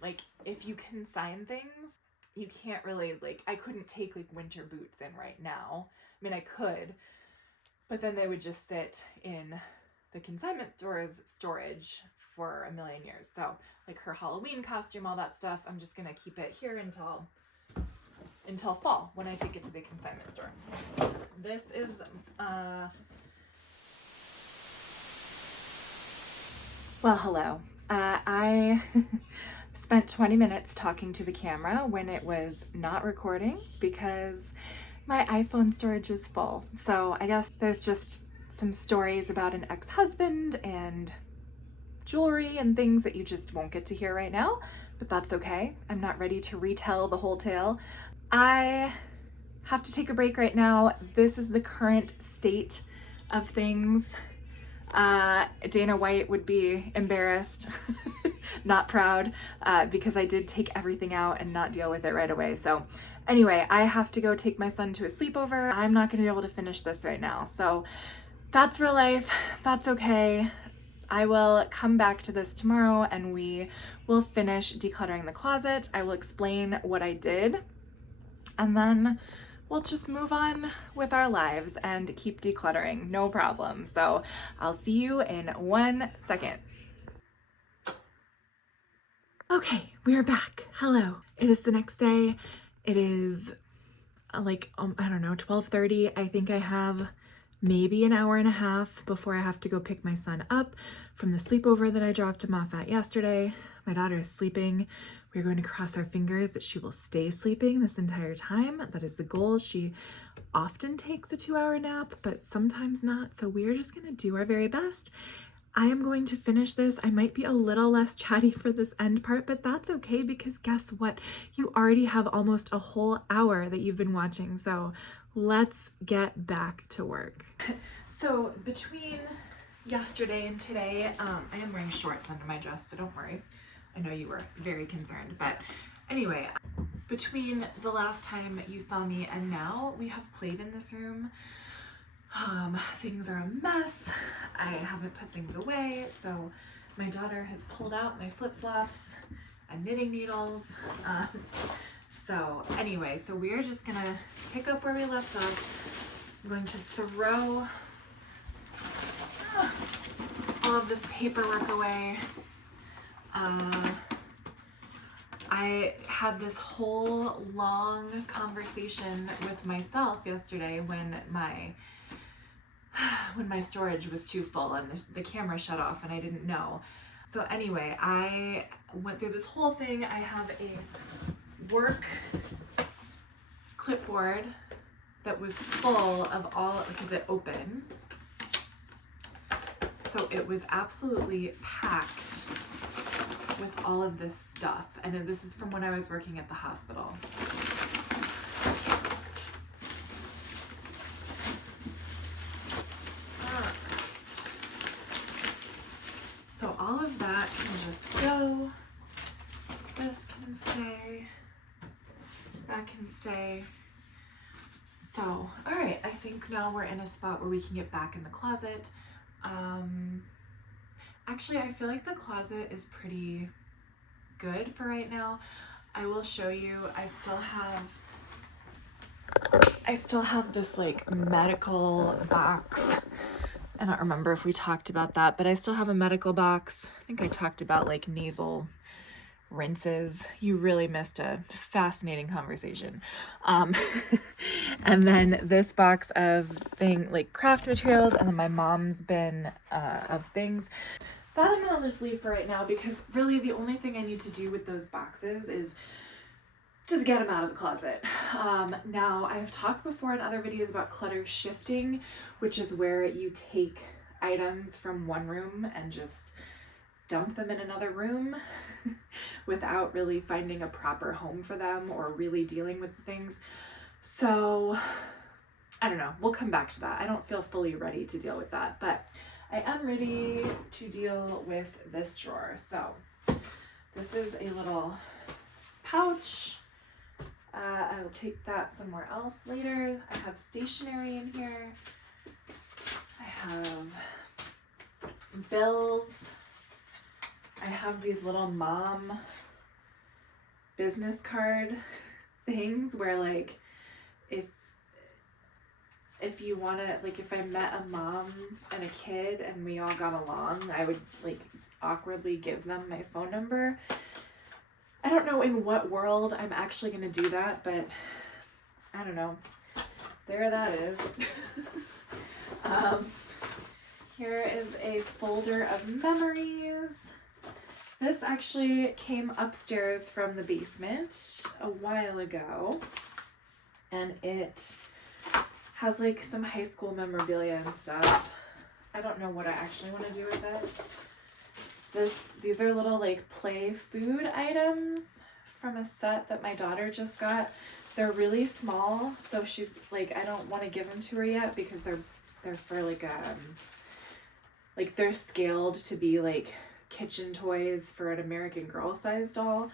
like, if you consign things, you can't really, like, I couldn't take like winter boots in right now. I mean, I could, but then they would just sit in the consignment store's storage for a million years. So like her Halloween costume, all that stuff, I'm just gonna keep it here until fall when I take it to the consignment store. This is well, hello. I spent 20 minutes talking to the camera when it was not recording because my iPhone storage is full. So I guess there's just some stories about an ex-husband and jewelry and things that you just won't get to hear right now, but that's okay. I'm not ready to retell the whole tale. I have to take a break right now. This is the current state of things. Dana White would be embarrassed, not proud, because I did take everything out and not deal with it right away. So anyway, I have to go take my son to a sleepover. I'm not going to be able to finish this right now. So That's real life. That's okay. I will come back to this tomorrow and we will finish decluttering the closet. I will explain what I did and then we'll just move on with our lives and keep decluttering. No problem. So I'll see you in 1 second. Okay, we are back. Hello. It is the next day. It is like, I don't know, 12:30. I think I have maybe an hour and a half before I have to go pick my son up from the sleepover that I dropped him off at yesterday. My daughter is sleeping. We're going to cross our fingers that she will stay sleeping this entire time. That is the goal. She often takes a 2-hour nap, but sometimes not. So we are just going to do our very best. I am going to finish this. I might be a little less chatty for this end part, but that's okay because guess what? You already have almost a whole hour that you've been watching. So let's get back to work. So between yesterday and today, I am wearing shorts under my dress, so don't worry. I know you were very concerned, but anyway, between the last time you saw me and now, we have played in this room. Things are a mess. I haven't put things away, so my daughter has pulled out my flip-flops and knitting needles. So anyway, so we're just gonna pick up where we left off. I'm going to throw all of this paperwork away. I had this whole long conversation with myself yesterday when my storage was too full and the camera shut off and I didn't know. So anyway, I went through this whole thing. I have a work clipboard that was full of all, because it opens. So it was absolutely packed with all of this stuff. And this is from when I was working at the hospital. So all of that can just go. This can stay. That can stay. So, all right, I think now we're in a spot where we can get back in the closet. Actually, I feel like the closet is pretty good for right now. I will show you, I still have this like medical box. I don't remember if we talked about that, but I still have a medical box. I think I talked about like nasal rinses. You really missed a fascinating conversation. And then this box of like craft materials, and then my mom's bin of things. That I'm gonna just leave for right now because really the only thing I need to do with those boxes is just get them out of the closet. Now, I have talked before in other videos about clutter shifting, which is where you take items from one room and just dump them in another room without really finding a proper home for them or really dealing with things. So, I don't know. We'll come back to that. I don't feel fully ready to deal with that, but I am ready to deal with this drawer. So, this is a little pouch. I will take that somewhere else later. I have stationery in here. I have bills. I have these little mom business card things where like if you want to, like if I met a mom and a kid and we all got along, I would like awkwardly give them my phone number. I don't know in what world I'm actually going to do that, but I don't know. There that is. Here is a folder of memories. This actually came upstairs from the basement a while ago, and it has like some high school memorabilia and stuff. I don't know what I actually want to do with it. These are little like play food items from a set that my daughter just got. They're really small, so she's like, I don't want to give them to her yet because they're for like they're scaled to be like kitchen toys for an American Girl size doll.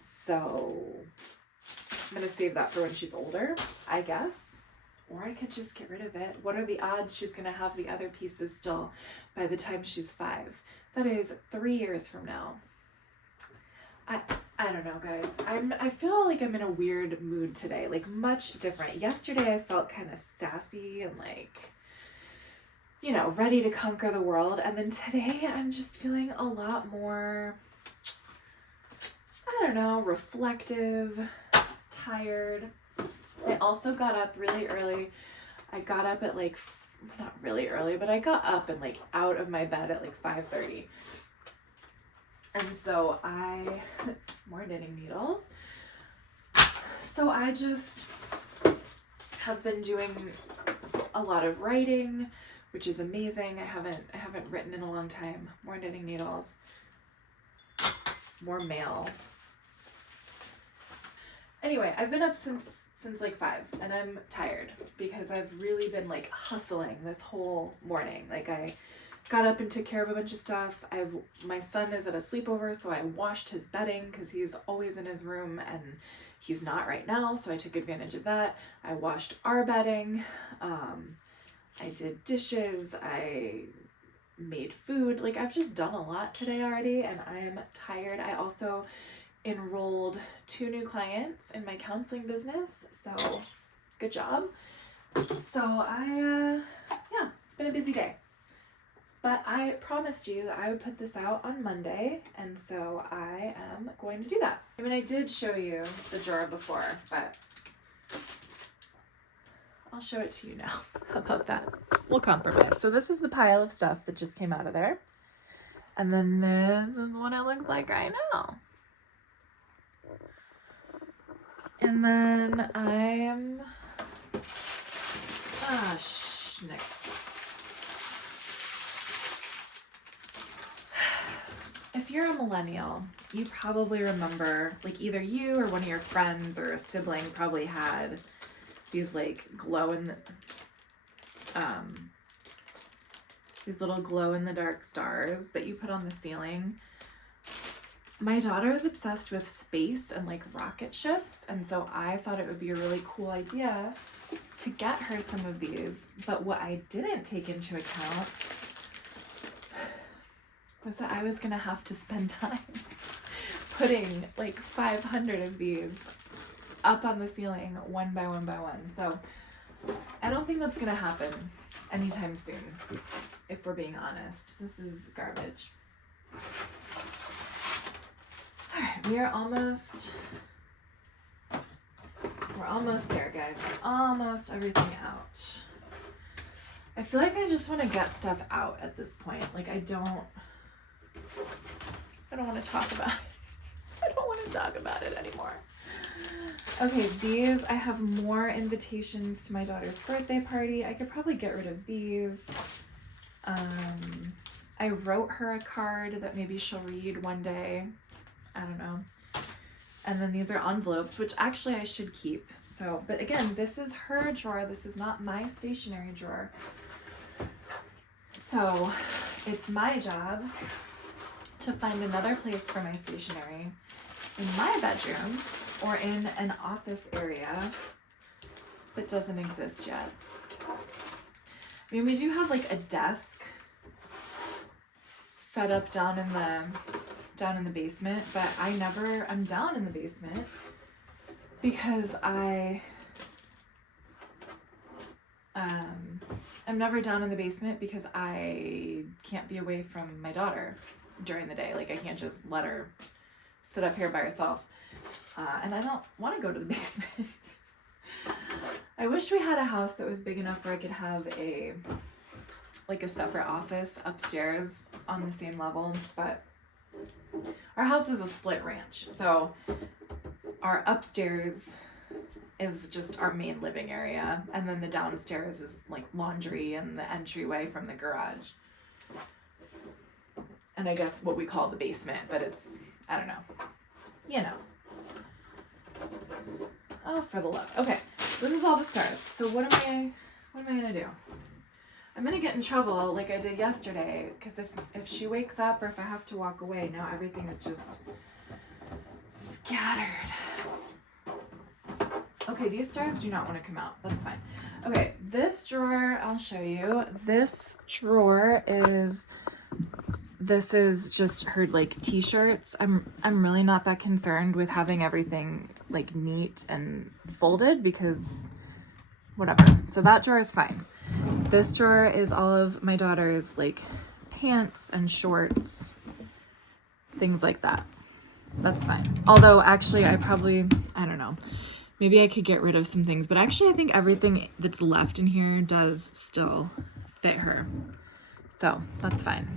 So I'm gonna save that for when she's older, I guess. or I could just get rid of it. What are the odds she's gonna have the other pieces still by the time she's 5? That is 3 years from now. I don't know, guys. I feel like I'm in a weird mood today, like much different. Yesterday I felt kind of sassy and like, you know, ready to conquer the world. And then today I'm just feeling a lot more, I don't know, reflective, tired. I also got up really early. I got up at like, not really early, but I got up and like out of my bed at like 5:30. And so more knitting needles. So I just have been doing a lot of writing, which is amazing. I haven't written in a long time. More knitting needles. More mail. Anyway, I've been up since like 5, and I'm tired because I've really been like hustling this whole morning. Like I got up and took care of a bunch of stuff. My son is at a sleepover, so I washed his bedding because he's always in his room and he's not right now, so I took advantage of that. I washed our bedding. I did dishes. I made food. Like I've just done a lot today already, and I'm tired. I also enrolled 2 new clients in my counseling business, so good job. So yeah, it's been a busy day. But I promised you that I would put this out on Monday, and so I am going to do that. I mean, I did show you the drawer before, but I'll show it to you now. How about that? We'll compromise. So this is the pile of stuff that just came out of there. And then this is what it looks like right now. And then I'm, schnick. If you're a millennial, you probably remember, like either you or one of your friends or a sibling probably had these like these little glow in the dark stars that you put on the ceiling. My daughter is obsessed with space and like rocket ships, and so I thought it would be a really cool idea to get her some of these. But what I didn't take into account was that I was gonna have to spend time putting like 500 of these up on the ceiling one by one by one. So I don't think that's gonna happen anytime soon, if we're being honest. This is garbage. All right, we're almost there, guys. Almost everything out. I feel like I just want to get stuff out at this point. Like I don't want to talk about it. I don't want to talk about it anymore. Okay, these, I have more invitations to my daughter's birthday party. I could probably get rid of these. I wrote her a card that maybe she'll read one day. I don't know. And then these are envelopes, which actually I should keep. So, but again, this is her drawer. This is not my stationery drawer. So it's my job to find another place for my stationery in my bedroom or in an office area that doesn't exist yet. I mean, we do have like a desk set up down in the basement, but I'm down in the basement because I'm never down in the basement because I can't be away from my daughter during the day. Like I can't just let her sit up here by herself. And I don't want to go to the basement. I wish we had a house that was big enough where I could have a separate office upstairs on the same level, but our house is a split ranch, so our upstairs is just our main living area, and then the downstairs is like laundry and the entryway from the garage, and I guess what we call the basement, but it's, I don't know, you know. Oh, for the love. Okay, so this is all the stars. So what am I gonna do? I'm gonna get in trouble like I did yesterday, because if she wakes up or if I have to walk away, now everything is just scattered. Okay, these stars do not want to come out. That's fine. Okay, this drawer, I'll show you. This drawer is just her like t-shirts. I'm really not that concerned with having everything like neat and folded because whatever. So that drawer is fine. This drawer is all of my daughter's like pants and shorts, things like that. That's fine. Although actually I don't know. Maybe I could get rid of some things, but actually I think everything that's left in here does still fit her. So that's fine.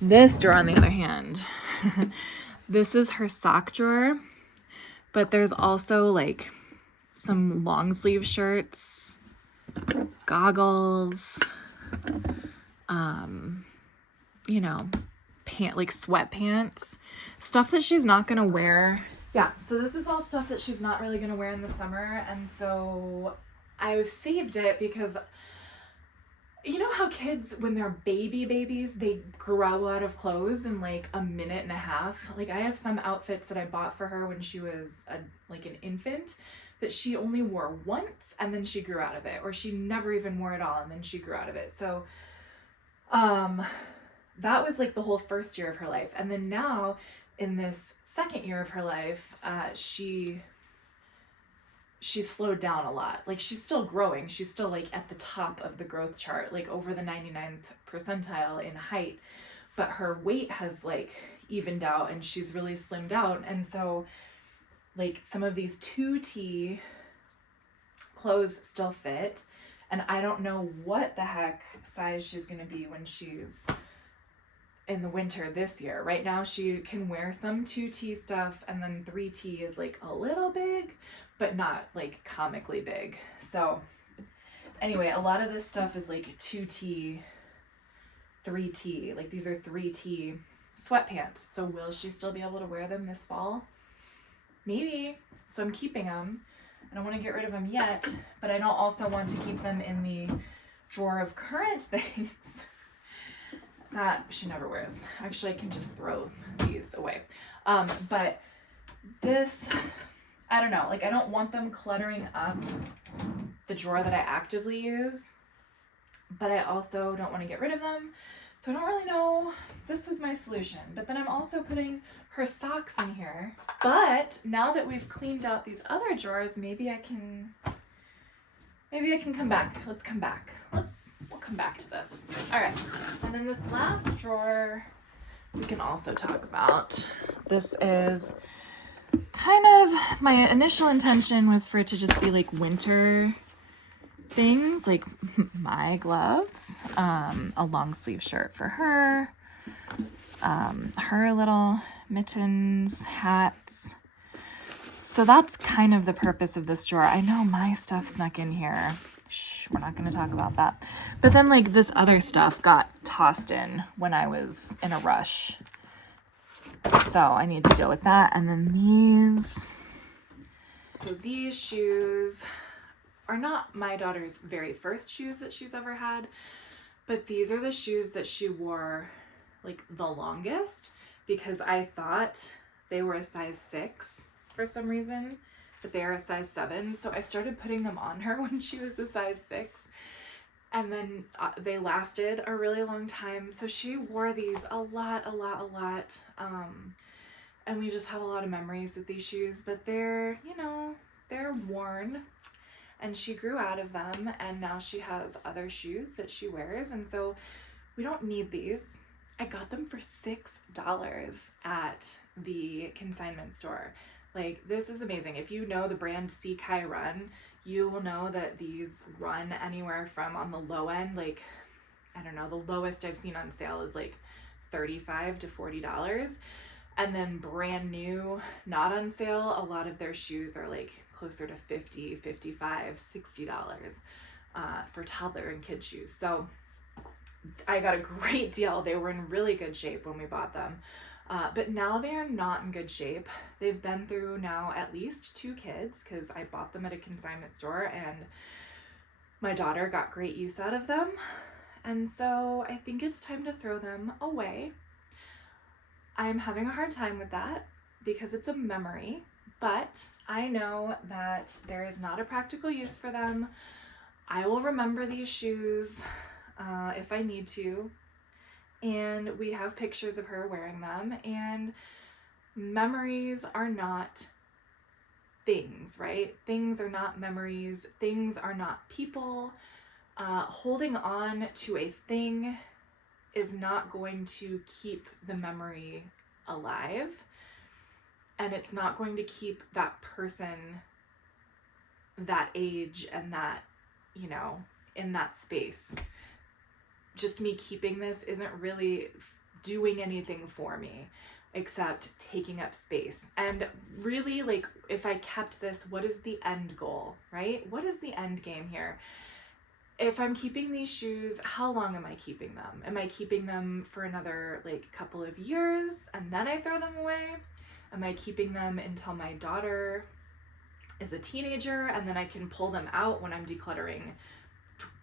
This drawer, on the other hand, this is her sock drawer, but there's also like some long sleeve shirts, goggles, like sweatpants, stuff that she's not gonna wear. Yeah, so this is all stuff that she's not really gonna wear in the summer, and so I saved it because you know how kids, when they're babies, they grow out of clothes in like a minute and a half. Like I have some outfits that I bought for her when she was like an infant that she only wore once and then she grew out of it, or she never even wore it all and then she grew out of it. So that was like the whole first year of her life. And then now in this second year of her life, she's slowed down a lot. Like she's still growing. She's still like at the top of the growth chart, like over the 99th percentile in height, but her weight has like evened out and she's really slimmed out. And so like some of these 2T clothes still fit. And I don't know what the heck size she's going to be when she's in the winter this year. Right now she can wear some 2T stuff, and then 3T is like a little big, but not like comically big. So anyway, a lot of this stuff is like 2T, 3T, like these are 3T sweatpants. So will she still be able to wear them this fall? Maybe. So I'm keeping them. I don't want to get rid of them yet, but I don't also want to keep them in the drawer of current things that she never wears. Actually, I can just throw these away. But this, I don't know, like I don't want them cluttering up the drawer that I actively use, but I also don't want to get rid of them. So I don't really know. This was my solution. But then I'm also putting her socks in here. But now that we've cleaned out these other drawers, maybe I can come back. Let's come back. We'll come back to this. All right. And then this last drawer we can also talk about. This is kind of, my initial intention was for it to just be like winter things, like my gloves, a long sleeve shirt for her, her little mittens, hats. So that's kind of the purpose of this drawer. I know my stuff snuck in here. Shh, we're not going to talk about that. But then like this other stuff got tossed in when I was in a rush. So I need to deal with that. And then these. So these shoes are not my daughter's very first shoes that she's ever had, but these are the shoes that she wore like the longest, because I thought they were a size 6 for some reason, but they are a size 7. So I started putting them on her when she was a size 6, and then they lasted a really long time. So she wore these a lot. And we just have a lot of memories with these shoes, but they're, they're worn. And she grew out of them, and now she has other shoes that she wears, and so we don't need these. I got them for $6 at the consignment store. Like, this is amazing. If you know the brand Sekai Run, you will know that these run anywhere from, on the low end, like, I don't know, the lowest I've seen on sale is like $35 to $40. And then brand new, not on sale, a lot of their shoes are like closer to $50, $55, $60 for toddler and kid shoes. So I got a great deal. They were in really good shape when we bought them. But now they are not in good shape. They've been through now at least 2 kids, because I bought them at a consignment store and my daughter got great use out of them. And so I think it's time to throw them away. I'm having a hard time with that because it's a memory, but I know that there is not a practical use for them. I will remember these shoes if I need to. And we have pictures of her wearing them, and memories are not things, right? Things are not memories. Things are not people. Holding on to a thing is not going to keep the memory alive, and it's not going to keep that person, that age, and that, you know, in that space. Just me keeping this isn't really doing anything for me except taking up space. And really, like, if I kept this, what is the end goal, right? What is the end game here? If I'm keeping these shoes, how long am I keeping them? Am I keeping them for another like couple of years and then I throw them away? Am I keeping them until my daughter is a teenager and then I can pull them out when I'm decluttering,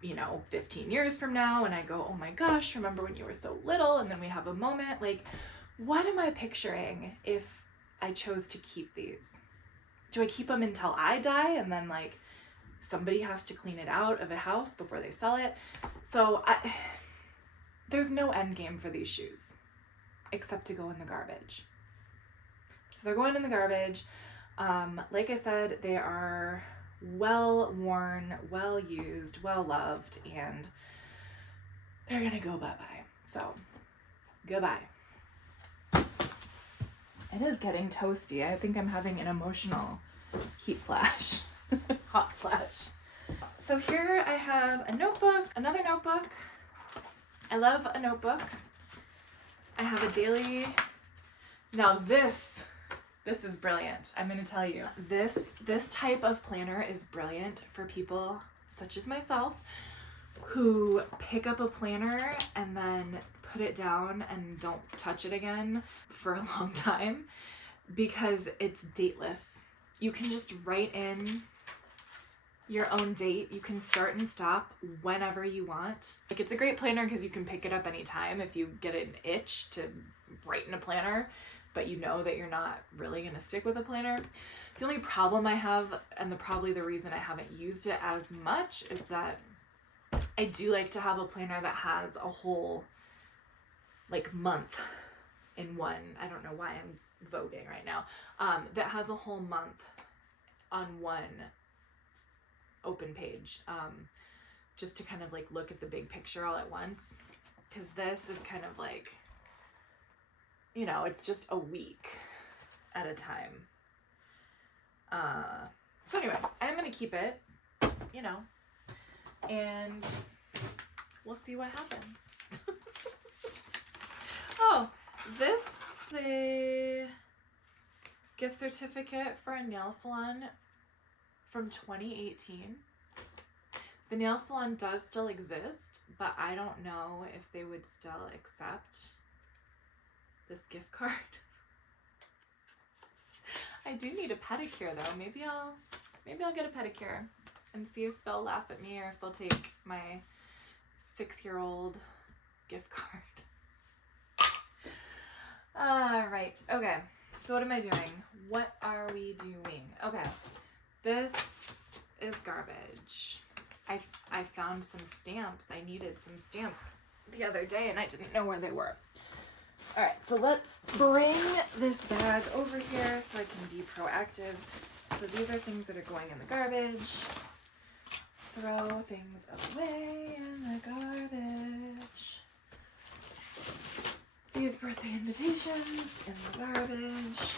you know, 15 years from now, and I go, oh my gosh, remember when you were so little? And then we have a moment. Like, what am I picturing if I chose to keep these? Do I keep them until I die and then like somebody has to clean it out of a house before they sell it? So there's no end game for these shoes except to go in the garbage. So they're going in the garbage. Like I said, they are well worn, well used, well loved, and they're gonna go bye-bye. So goodbye. It is getting toasty. I think I'm having an emotional heat flash, hot flash. So here I have a notebook, another notebook. I love a notebook. I have a daily. Now this is brilliant. I'm going to tell you. This type of planner is brilliant for people such as myself who pick up a planner and then put it down and don't touch it again for a long time because it's dateless. You can just write in your own date. You can start and stop whenever you want. Like, it's a great planner because you can pick it up anytime if you get an itch to write in a planner, but you know that you're not really going to stick with a planner. The only problem I have, and probably the reason I haven't used it as much, is that I do like to have a planner that has a whole like month in one. I don't know why I'm voguing right now. That has a whole month on one open page, just to kind of like look at the big picture all at once. Because this is kind of like, you know, it's just a week at a time. So anyway, I'm gonna keep it, you know, and we'll see what happens. Oh, this is a gift certificate for a nail salon from 2018. The nail salon does still exist, but I don't know if they would still accept this gift card. I do need a pedicure though. Maybe I'll get a pedicure and see if they'll laugh at me or if they'll take my 6-year-old gift card. Right. Okay. So what am I doing? What are we doing? Okay. This is garbage. I found some stamps. I needed some stamps the other day and I didn't know where they were. All right. So let's bring this bag over here so I can be proactive. So these are things that are going in the garbage. Throw things away in the garbage. These birthday invitations in the garbage.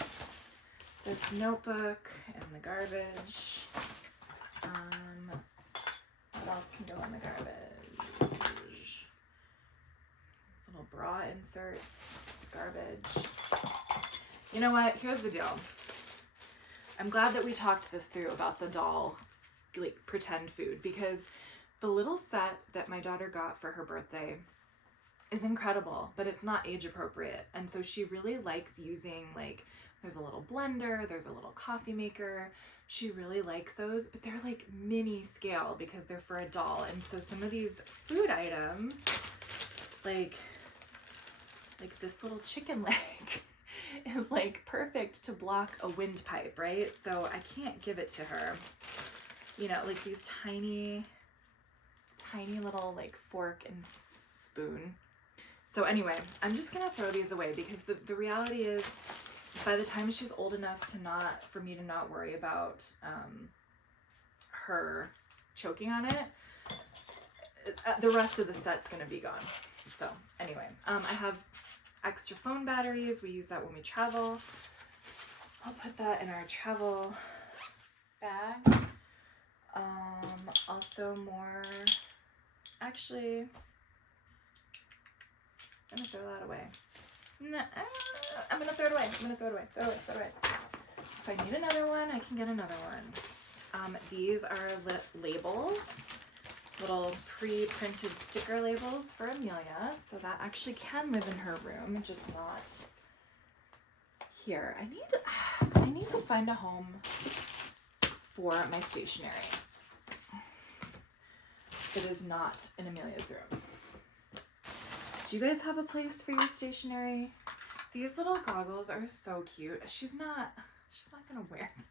This notebook in the garbage. What else can go in the garbage? These little bra inserts, garbage. You know what? Here's the deal. I'm glad that we talked this through about the doll, like, pretend food, because the little set that my daughter got for her birthday is incredible, but it's not age appropriate. And so she really likes using, like, there's a little blender, there's a little coffee maker. She really likes those, but they're like mini scale because they're for a doll. And so some of these food items, like this little chicken leg is like perfect to block a windpipe, right? So I can't give it to her. You know, like these tiny tiny little like fork and spoon. So anyway, I'm just gonna throw these away because the reality is, by the time she's old enough for me to not worry about her choking on it, the rest of the set's gonna be gone. So anyway, I have extra phone batteries. We use that when we travel. I'll put that in our travel bag. Also more, actually, I'm gonna throw that away. No, I'm gonna throw it away. Throw it away. If I need another one, I can get another one. These are labels, little pre-printed sticker labels for Amelia, so that actually can live in her room, just not here. I need to find a home for my stationery. It is not in Amelia's room. Do you guys have a place for your stationery? These little goggles are so cute. She's not gonna wear them.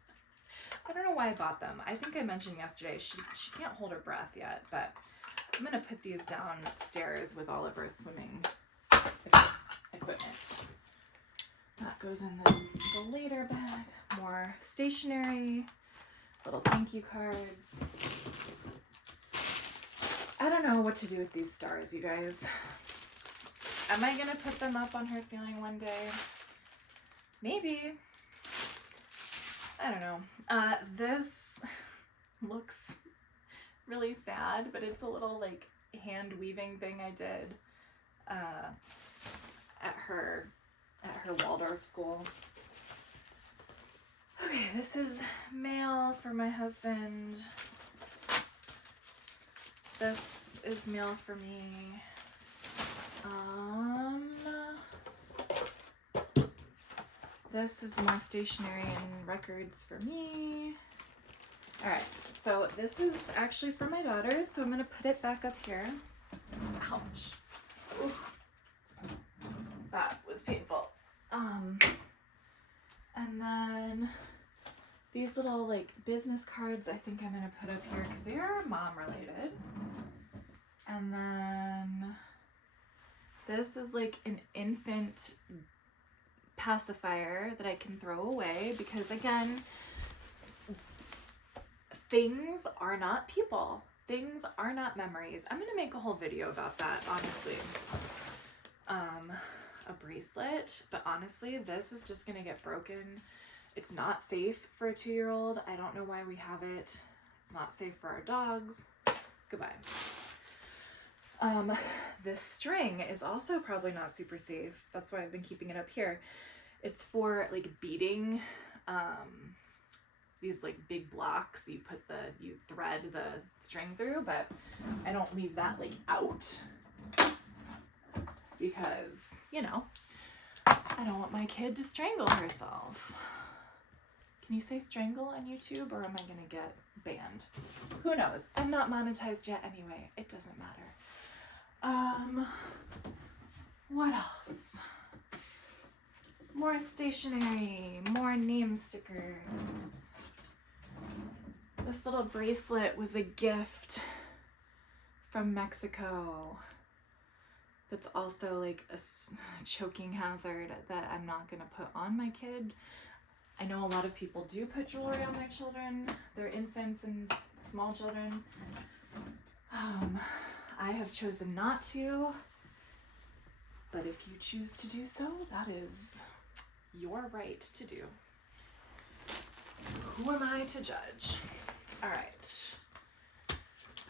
I don't know why I bought them. I think I mentioned yesterday she can't hold her breath yet, but I'm gonna put these downstairs with all of her swimming equipment. That goes in the later bag. More stationery, little thank you cards. I don't know what to do with these stars, you guys. Am I gonna put them up on her ceiling one day? Maybe. I don't know. This looks really sad, but it's a little like hand weaving thing I did at her Waldorf school. Okay, this is mail for my husband. This is mail for me. This is my stationery and records for me. Alright, so this is actually for my daughter, so I'm going to put it back up here. Ouch. Oof. That was painful. And then these little like business cards I think I'm going to put up here because they are mom related. And then this is like an infant pacifier that I can throw away because, again, things are not people. Things are not memories. I'm going to make a whole video about that, honestly. A bracelet, but honestly, this is just going to get broken. It's not safe for a 2-year-old. I don't know why we have it. It's not safe for our dogs. Goodbye. This string is also probably not super safe. That's why I've been keeping it up here. It's for like beading these like big blocks. You thread the string through, but I don't leave that like out because, you know, I don't want my kid to strangle herself. Can you say strangle on YouTube, or am I gonna get banned? Who knows? I'm not monetized yet anyway. It doesn't matter. What else? More stationery, more name stickers. This little bracelet was a gift from Mexico. That's also like a choking hazard that I'm not gonna put on my kid. I know a lot of people do put jewelry on their children, their infants and small children. I have chosen not to, but if you choose to do so, that is your right to do. Who am I to judge? All right.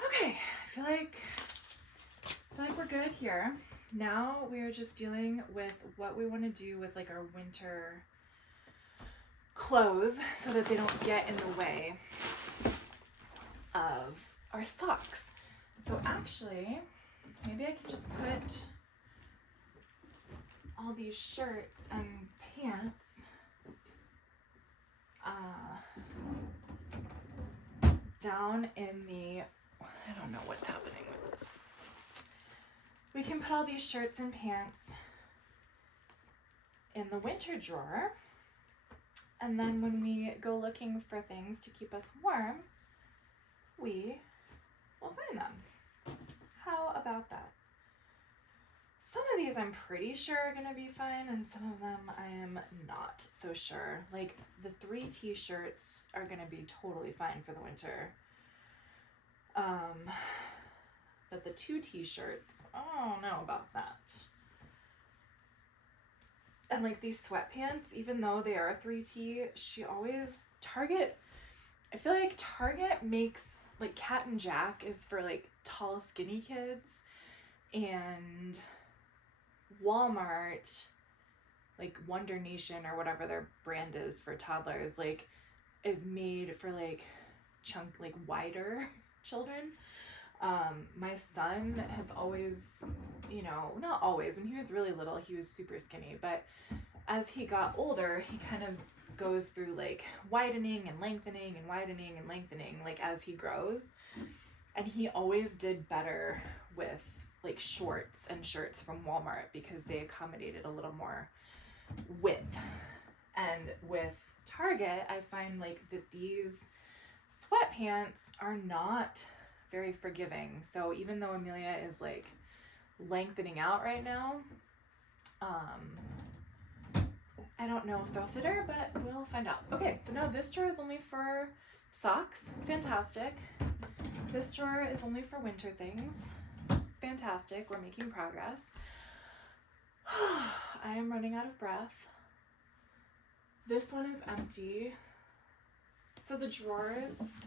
Okay, I feel like we're good here. Now we're just dealing with what we want to do with like our winter clothes so that they don't get in the way of our socks. So actually, maybe I can just put all these shirts and pants down in the, I don't know what's happening with this. We can put all these shirts and pants in the winter drawer, and then when we go looking for things to keep us warm, we will find them. How about that? Some of these I'm pretty sure are gonna be fine, and some of them I am not so sure. Like the 3 t-shirts are gonna be totally fine for the winter. But the 2 t-shirts, I don't know about that. And like these sweatpants, even though they are 3T, Target, I feel like Target makes, like Cat and Jack is for like tall, skinny kids, and Walmart, like Wonder Nation or whatever their brand is for toddlers, like is made for like wider children. My son has always, not always, when he was really little, he was super skinny, but as he got older, he kind of goes through like widening and lengthening and widening and lengthening, like as he grows. And he always did better with like shorts and shirts from Walmart because they accommodated a little more width. And with Target, I find like that these sweatpants are not very forgiving. So even though Amelia is like lengthening out right now, I don't know if they'll fit her, but we'll find out. Okay, so now this drawer is only for socks. Fantastic. This drawer is only for winter things. Fantastic. We're making progress. I am running out of breath. This one is empty. So the drawers,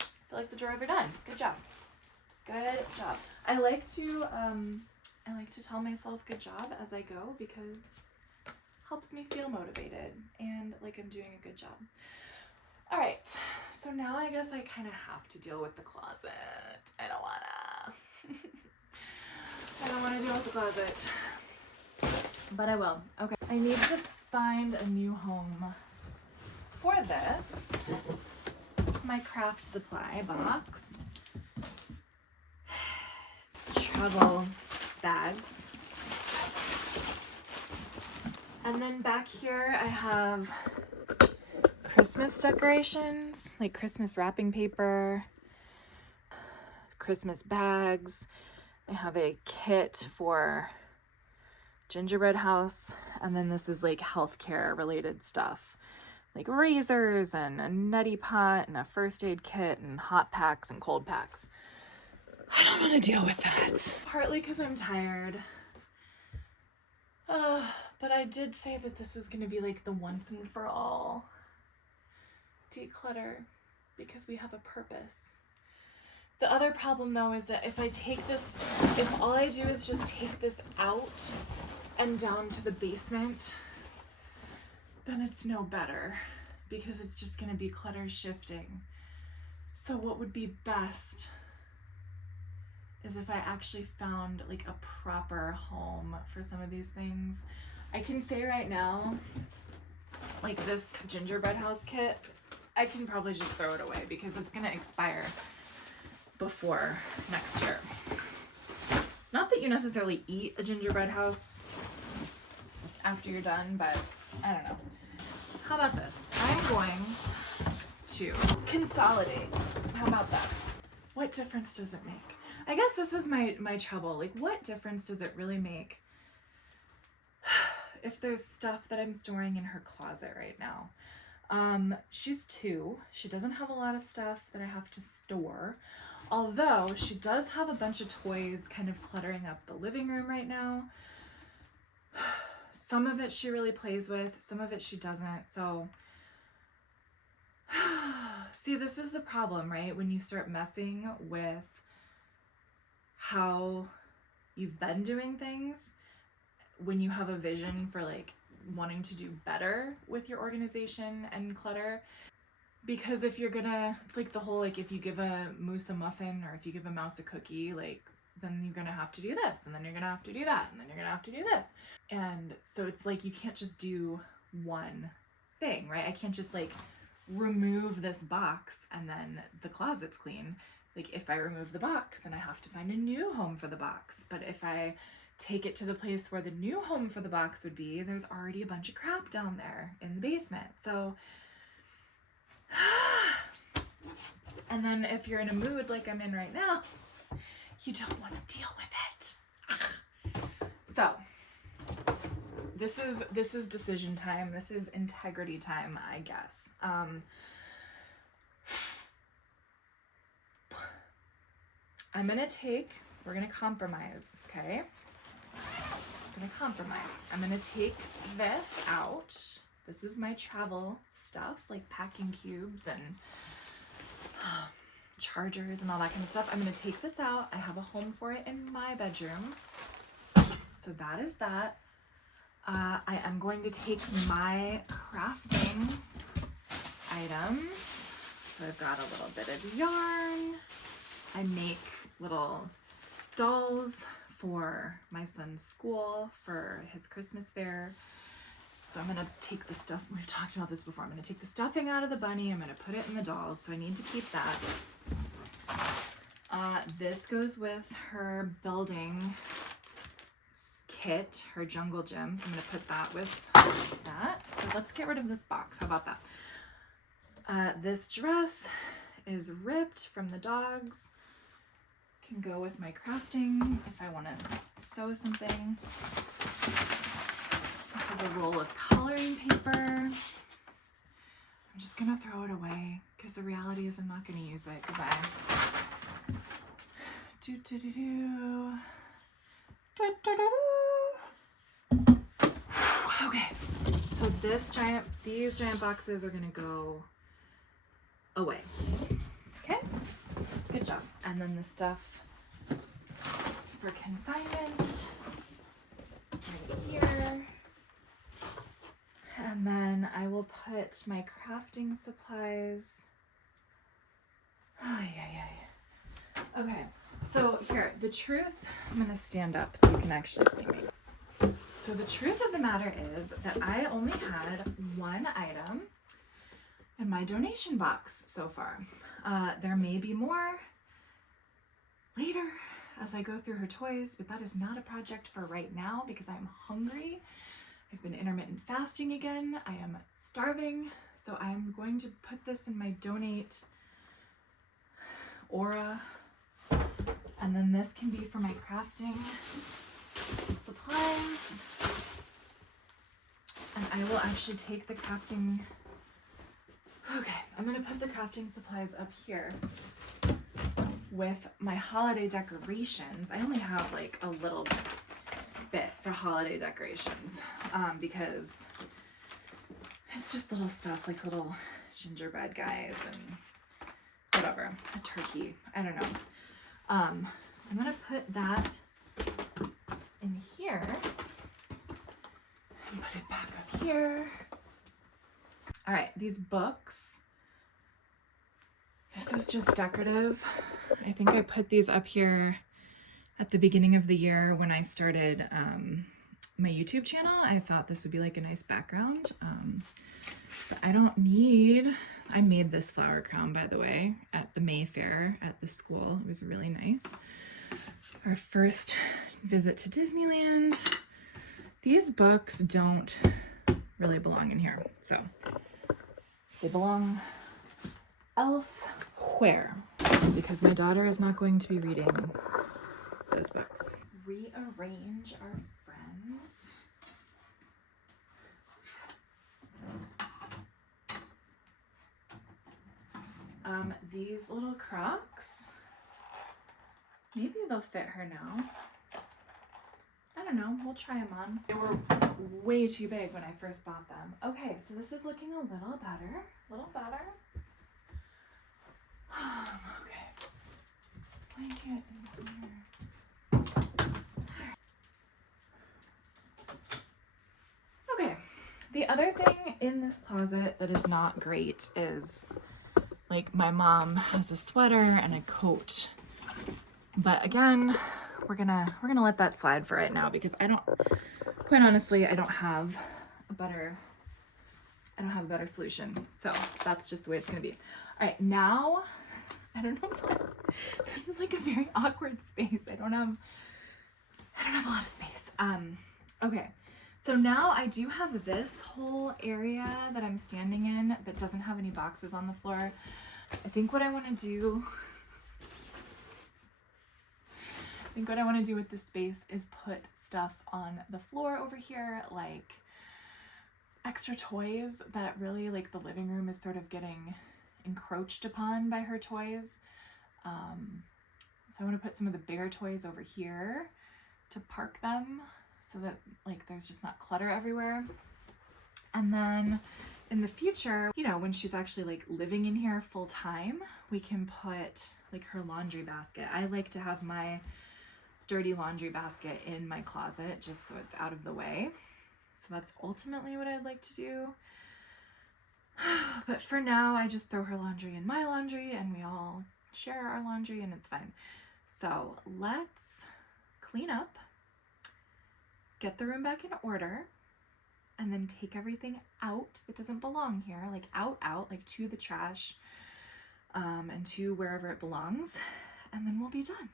I feel like the drawers are done. Good job. Good job. I like to tell myself good job as I go because it helps me feel motivated and like I'm doing a good job. All right, so now I guess I kind of have to deal with the closet. I don't wanna deal with the closet, but I will. Okay, I need to find a new home for this. My craft supply box. Travel bags. And then back here I have Christmas decorations, like Christmas wrapping paper, Christmas bags. I have a kit for gingerbread house, and then this is like healthcare related stuff, like razors and a neti pot and a first aid kit and hot packs and cold packs. I don't want to deal with that. Partly because I'm tired. But I did say that this was going to be like the once and for all declutter because we have a purpose. The other problem though is that if all I do is just take this out and down to the basement, then it's no better because it's just going to be clutter shifting. So what would be best is if I actually found like a proper home for some of these things. I can say right now, like this gingerbread house kit, I can probably just throw it away because it's gonna expire before next year. Not that you necessarily eat a gingerbread house after you're done, but I don't know. How about this? I'm going to consolidate. How about that? What difference does it make? I guess this is my trouble. Like, what difference does it really make if there's stuff that I'm storing in her closet right now? She's 2. She doesn't have a lot of stuff that I have to store. Although she does have a bunch of toys kind of cluttering up the living room right now. Some of it she really plays with, some of it she doesn't. So, see, this is the problem, right? When you start messing with how you've been doing things, when you have a vision for like wanting to do better with your organization and clutter. Because if you're gonna, it's like the whole, like if you give a moose a muffin or if you give a mouse a cookie, like then you're gonna have to do this and then you're gonna have to do that and then you're gonna have to do this. And so it's like you can't just do one thing, right? I can't just like remove this box and then the closet's clean. Like if I remove the box, then I have to find a new home for the box. But if I take it to the place where the new home for the box would be, there's already a bunch of crap down there in the basement. So, and then if you're in a mood like I'm in right now, You don't want to deal with it. So this is decision time. This is integrity time, I guess. We're gonna compromise, okay? I'm gonna take this out. This is my travel stuff, like packing cubes and chargers and all that kind of stuff. I'm gonna take this out. I have a home for it in my bedroom. So that is that. I am going to take my crafting items. So I've got a little bit of yarn. I make little dolls for my son's school for his Christmas fair. So I'm gonna take the stuff, we've talked about this before, I'm gonna take the stuffing out of the bunny, I'm gonna put it in the dolls, so I need to keep that. This goes with her building kit, her jungle gym, so I'm gonna put that with that. So let's get rid of this box, how about that? This dress is ripped from the dogs. Can go with my crafting if I want to sew something. This is a roll of coloring paper. I'm just gonna throw it away because the reality is I'm not gonna use it. Goodbye. Okay, so these giant boxes are gonna go away. Okay, good job. And then the stuff for consignment right here. And then I will put my crafting supplies. Okay, so here, the truth, I'm gonna stand up so you can actually see me. So the truth of the matter is that I only had one item in my donation box so far. There may be more later as I go through her toys, but that is not a project for right now because I'm hungry. I've been intermittent fasting again. I am starving. So I'm going to put this in my donate aura. And then this can be for my crafting supplies. And I will actually take the crafting. Okay, I'm gonna put the crafting supplies up here with my holiday decorations. I only have like a little bit for holiday decorations because it's just little stuff like little gingerbread guys and whatever, a turkey, I don't know. So I'm gonna put that in here and put it back up here. All right, these books, this is just decorative. I think I put these up here at the beginning of the year when I started my YouTube channel. I thought this would be like a nice background, but I don't need, I made this flower crown, by the way, at the Mayfair at the school. It was really nice. Our first visit to Disneyland. These books don't really belong in here, so they belong elsewhere because my daughter is not going to be reading those books. Rearrange our friends. These little Crocs, maybe they'll fit her now. I don't know, we'll try them on. They were way too big when I first bought them. Okay, so this is looking a little better, Okay, blanket in here. Okay, the other thing in this closet that is not great is like my mom has a sweater and a coat, but again, we're gonna let that slide for right now because quite honestly, I don't have a better solution. So that's just the way it's gonna be. All right, now, I don't know, this is like a very awkward space. I don't have a lot of space. Okay, so now I do have this whole area that I'm standing in that doesn't have any boxes on the floor. I think what I wanna do I think what I want to do with this space is put stuff on the floor over here, like extra toys that really, like, the living room is sort of getting encroached upon by her toys. So I want to put some of the bigger toys over here to park them so that, like, there's just not clutter everywhere. And then in the future, you know, when she's actually like living in here full time, we can put like her laundry basket. I like to have my dirty laundry basket in my closet just so it's out of the way. So that's ultimately what I'd like to do. But for now, I just throw her laundry in my laundry and we all share our laundry and it's fine. So let's clean up, get the room back in order, and then take everything out that doesn't belong here, like out, like to the trash, and to wherever it belongs, and then we'll be done.